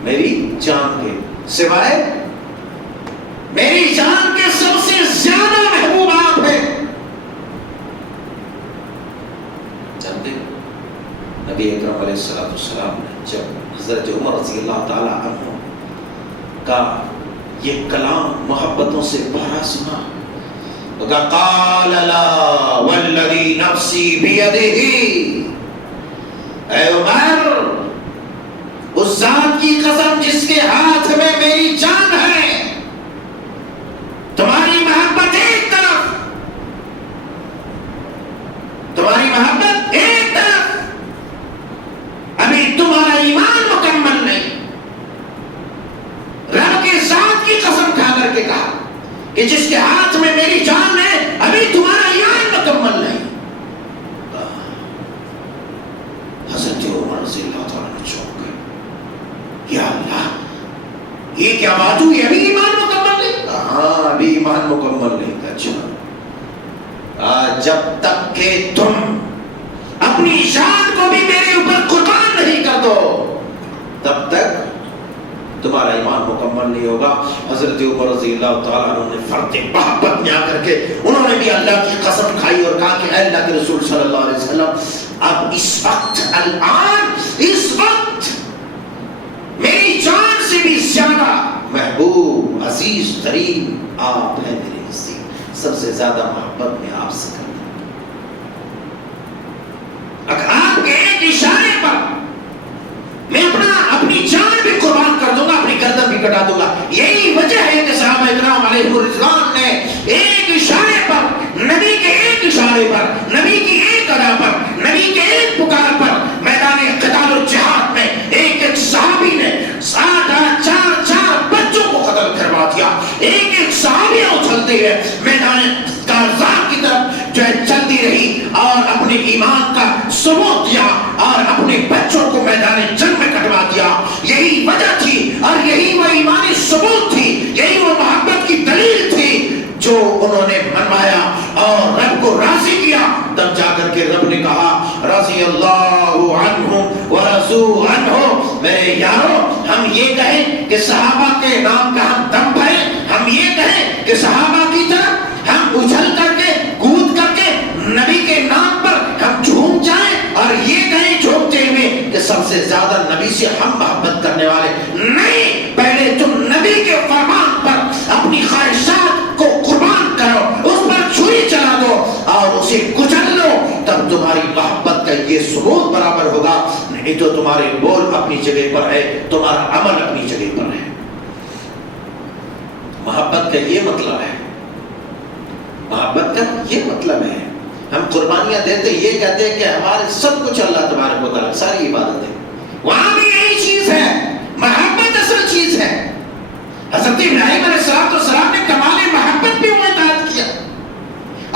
میری جان کے سوائے میری جان کے سب سے زیادہ محبوب آپ ہیں. جانتے نبی اکرم علیہ السلام نے جب حضرت عمر رضی اللہ تعالی عنہ کا یہ کلام محبتوں سے بھرا سنا، قال لا والذی نفسی بیدہ، اے عمر اس ذات کی قسم جس کے ہاتھ میں میری جان ہے، تمہاری محبت ایک طرف، تمہاری محبت ایک طرف، ابھی تمہارا ایمان مکمل نہیں. رب کے ذات کی قسم کھا کر کے کہا کہ جس کے ہاتھ میں میری جان ہے ابھی تمہارا ایمان مکمل نہیں. کہ تم اپنی جان کو بھی میرے اوپر قربان نہیں کر دو، تب تک تمہارا ایمان مکمل نہیں ہوگا۔ حضرت عمر رضی اللہ تعالیٰ عنہ نے فرط محبت میں آ کر کے انہوں نے بھی اللہ کی قسم کھائی اور کہا کہ اے اللہ کے رسول صلی اللہ علیہ وسلم، اب اس وقت، الان، اس وقت میری جان سے بھی زیادہ محبوب، عزیز ترین آپ ہیں میرے نزدیک، سب سے زیادہ محبت میں آپ سے کرتا ہوں۔ اگر آپ کے ایک اشارے پر میں اپنی جان بھی قربان کر دوں گا، اپنی گردن بھی کٹا دوں گا۔ یہی وجہ ہے کہ صحابہ اکرام علیہم الرضوان نے ایک اشارے پر، نبی کے ایک اشارے پر، نبی کی ایک ادا پر، نبی کے ایک پکار پر میدان قتال و جہاد میں ایک صحابی نے 4 بچوں کو قتل کروا دیا۔ ایک صحابیہ اچھلتے ہوئے میدان کارزات کی طرف جو ہے چلتی رہی اور اپنے ایمان کا ثبوت دیا اور اپنے بچوں کو میدان جنگ میں کٹوا دیا۔ یہی وجہ تھی اور یہی وہ ایمانی ثبوت تھی، یہی وہ محبت کی دلیل تھی جو انہوں نے منوایا اور رب کو راضی کیا۔ تب جا کر کے رب نے کہا رضی اللہ عنہم ورضوا عنہ، میرے یارو ہم یہ کہیں کہ صحابہ کے نام کا ہم دم بھریں، ہم یہ کہیں کہ صحابہ کی طرف ہم اچھل کر کے کود کر کے نبی کے نام پر ہم جھوم جائیں اور یہ کہیں جھومتے ہوئے کہ سب سے زیادہ نبی سے ہم محبت کرنے والے نہیں، پہلے تم نبی کے فرمان پر اپنی خواہشات کو قربان کرو، اس پر چھری چلا دو اور اسے کچل لو، تب تمہاری محبت کا یہ ثبوت برابر ہوگا۔ نہیں تو تمہارے بول اپنی جگہ پر ہے، تمہارا عمل اپنی جگہ پر ہے۔ محبت کا یہ مطلب ہے، محبت کا یہ مطلب ہے، ہم قربانیاں دیتے یہ کہتے ہیں کہ ہمارے سب کچھ اللہ تبارک و تعالیٰ، ساری عبادتیں، وہاں بھی یہی چیز ہے، محبت اصل چیز ہے۔ حضرت ابراہیم علیہ السلام نے کمال محبت بھی وہ اطاعت کیا،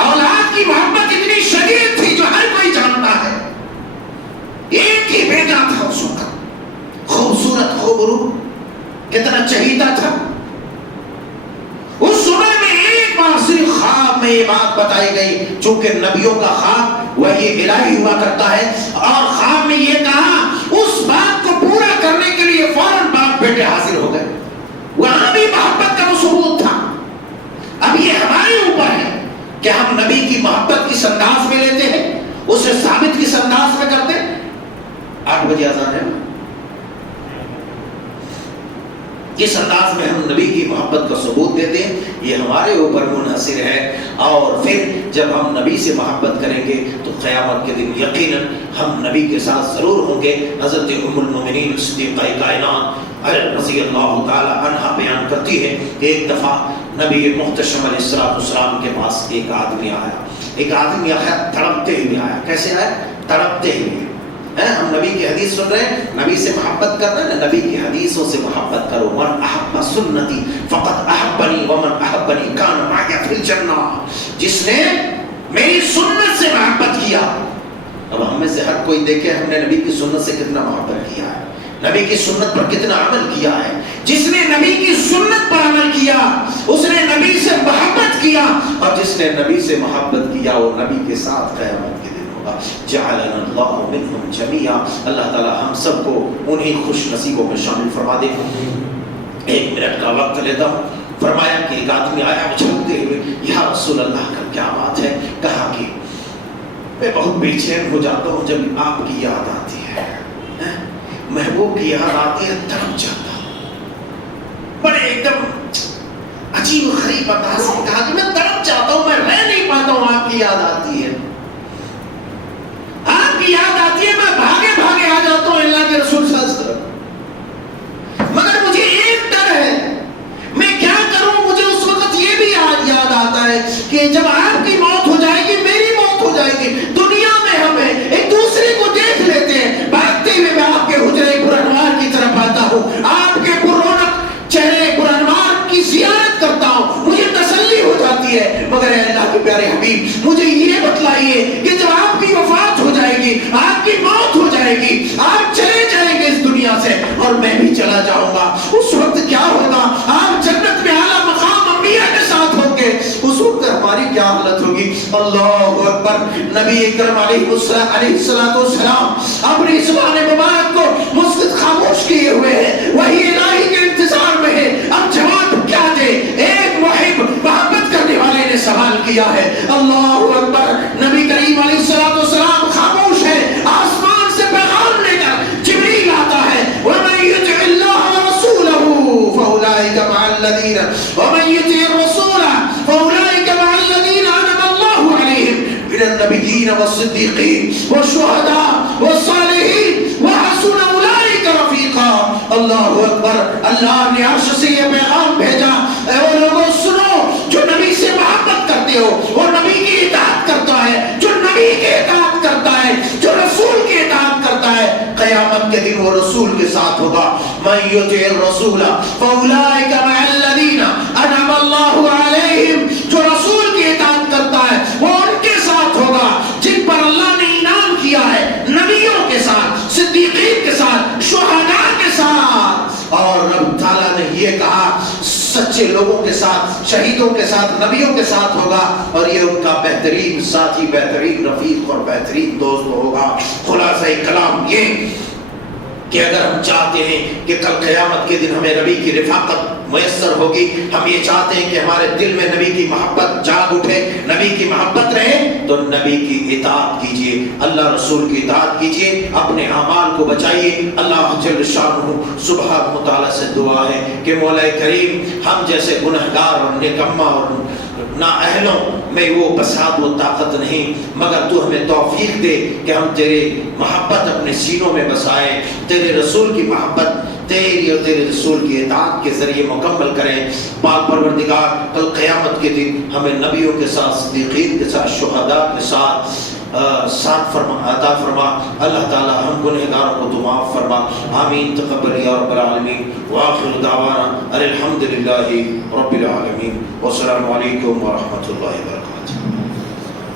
اولاد کی محبت اتنی شدید تھی جو ہر کوئی جانتا ہے۔ ایک ہی بیٹا تھا اس وقت، خوبصورت خوبرو، کتنا چہیتا تھا۔ اس صبح میں ایک بار صرف خواب میں یہ بات بتائی گئی، چونکہ نبیوں کا خواب وحی الہی ہوا کرتا ہے، اور خواب میں یہ کہا، اس بات کو پورا کرنے کے لیے فوراً باپ بیٹے حاضر ہو گئے۔ وہاں بھی محبت کا ثبوت تھا۔ اب یہ ہمارے اوپر ہے کہ ہم نبی کی محبت کس انداز میں لیتے ہیں، اسے ثابت کس انداز میں کرتے ہیں۔ 8 بجے اذان ہے، کس انداز میں ہم نبی کی محبت کا ثبوت دیتے ہیں، یہ ہمارے اوپر منحصر ہے۔ اور پھر جب ہم نبی سے محبت کریں گے تو قیامت کے دن یقیناً ہم نبی کے ساتھ ضرور ہوں گے۔ حضرت ام المؤمنین صدیقہ کائنات رضی اللہ تعالی عنہا بیان کرتی ہے کہ ایک دفعہ نبی محتشم علیہ السلام کے پاس ایک آدمی آیا، تڑپتے ہوئے آیا۔ کیسے آیا؟ تڑپتے ہوئے۔ ہم نبی کی حدیث سن رہے ہیں، نبی سے محبت کرنا ہے نا، نبی کی حدیثوں سے محبت کرو۔ من احب سنتی فقط احبنی ومن احبنی کان معی فی الجنہ، جس نے میری سنت سے محبت کیا۔ اب ہم میں سے ہر کوئی دیکھے ہم نے نبی کی سنت سے کتنا محبت کیا ہے، نبی کی سنت پر کتنا عمل کیا ہے۔ جس نے نبی کی سنت پر عمل کیا اس نے نبی سے محبت کیا، اور جس نے نبی سے محبت کیا وہ نبی کے ساتھ قیامت کے دن ہوگا۔ جعلنا اللہ منہم جمیعا، اللہ تعالی ہم سب کو انہی خوش نصیبوں میں شامل فرما دے۔ 1 منٹ کا وقت لیتا ہوں۔ فرمایا کہ ایک آدمی آیا اچھلتے ہوئے، یا رسول اللہ کا کیا بات ہے؟ کہا کہ میں بہت بے چین ہو جاتا ہوں جب آپ کی یاد آتی ہے، محبوب کی یاد آتی ہے، تڑپ جاتا ہوں۔ بڑے ایک دم عجیب غریب انداز سے کہا کہ میں تڑپ جاتا ہوں، میں رہ نہیں پاتا ہوں، آپ کی یاد آتی ہے، آپ کی یاد آتی ہے، میں بھاگے بھاگے آ جاتا ہوں اللہ کے رسول صلی اللہ علیہ وسلم، مگر مجھے ایک ڈر ہے، میں کیا کروں؟ مجھے اس وقت یہ بھی یاد آتا ہے کہ جب آپ کی موت ہو جائے گی میری موت ہو جائے گی، دنیا میں ہمیں ایک دوسرے کو دیکھ لیتے ہیں، بھاگتے ہوئے میں آپ کے حجرے پرانوار کی طرف آتا ہوں، آپ کے پررونق چہرے پرانوار کی زیارت کرتا ہوں، مجھے تسلی ہو جاتی ہے۔ مگر اے اللہ کے پیارے حبیب، مجھے یہ بتلائیے کہ جب آپ کی وفات ہو جائے گی، آپ کی موت ہو جائے گی، آپ چلے جائیں گے اس دنیا سے اور میں بھی چلا جاؤں گا، اس وقت کیا ہوگا؟ آپ جنت میں اعلیٰ مقام انبیاء کے ساتھ ہوں گے، اس وقت ہماری کیا حالت ہوگی؟ اللہ اکبر۔ نبی اکرم علیہ السلام اپنی زبان مبارک کو مسکت خاموش کیے ہوئے ہیں، وہی الہی کے انتظار میں ہے، اب جواب کیا دے؟ ایک محب محبت کرنے والے نے سوال کیا ہے، اللہ اکبر، نبی کریم علیہ السلام خاموش ہے، آسمان سے پیغام لے کر جبریل آتا ہے، وَمَن يُطِعِ اللَّهَ وَرَسُولَهُ فَأُولَٰئِكَ مَعَ الَّذِينَ وَمَن يُطِعِ الرَّسُولَ فَأُولَٰئِكَ مَعَ الَّذِينَ أَنْعَمَ اللَّهُ عَلَيْهِم مِّنَ النَّبِيِّينَ وَالصِّدِّيقِينَ وَالشُّهَدَاءِ وَالصَّالِحِينَ وَحَسُنَ أُولَٰئِكَ رَفِيقًا۔ اللہ اکبر، اللہ نے عرش سے یہ پیغام بھیجا، اے وہ لوگوں سنو جو نبی سے محبت کرتے ہو، وہ نبی کی اطاعت کرتا ہے، جو نبی کی اطاعت کرتا ہے، جو رسول کی اطاعت کرتا ہے، قیامت کے دن وہ رسول کے ساتھ ہوگا۔ مَن يُطِعِ الرَّسُولَ فَأُولَٰئِكَ مَعَ الَّذِينَ أَنْعَمَ اللَّهُ عَلَيْهِمْ، جو رسول کی اطاعت کرتا ہے وہ ان کے ساتھ ہوگا جن پر اللہ نے انعام کیا ہے، نبیوں کے ساتھ، صدیقین کے ساتھ، شہداء کے ساتھ۔ اور رب تعالیٰ نے یہ کہا سچے لوگوں کے ساتھ، شہیدوں کے ساتھ، نبیوں کے ساتھ ہوگا، اور یہ ان کا بہترین ساتھی، بہترین رفیق اور بہترین دوست ہوگا۔ خلاصہ کلام یہ کہ اگر ہم چاہتے ہیں کہ کل قیامت کے دن ہمیں نبی کی رفاقت میسر ہوگی، ہم یہ چاہتے ہیں کہ ہمارے دل میں نبی کی محبت جاگ اٹھے، نبی کی محبت رہے، تو نبی کی اطاعت کیجئے، اللہ رسول کی اطاعت کیجئے، اپنے اعمال کو بچائیے۔ اللہ جل شانہ سبحانہ وتعالی سے دعا ہے کہ مولا کریم ہم جیسے گنہگار اور نکما اور نااہلوں میں وہ بساط و طاقت نہیں، مگر تو ہمیں توفیق دے کہ ہم تیرے محبت اپنے سینوں میں بسائیں، تیرے رسول کی محبت تیری اور تیرے رسول کی اطاعت کے ذریعے مکمل کریں۔ پاک پروردگار کل قیامت کے دن ہمیں نبیوں کے ساتھ، صدیقین کے ساتھ، شہداء کے ساتھ فرما عطا فرما۔ اللہ تعالی ہم گنہگاروں کو تو معاف فرما، آمین، تقبل یا رب العالمین۔ وآخر دعوانا الحمد للہ رب العالمین، والسلام علیکم ورحمۃ اللہ وبرکاتہ۔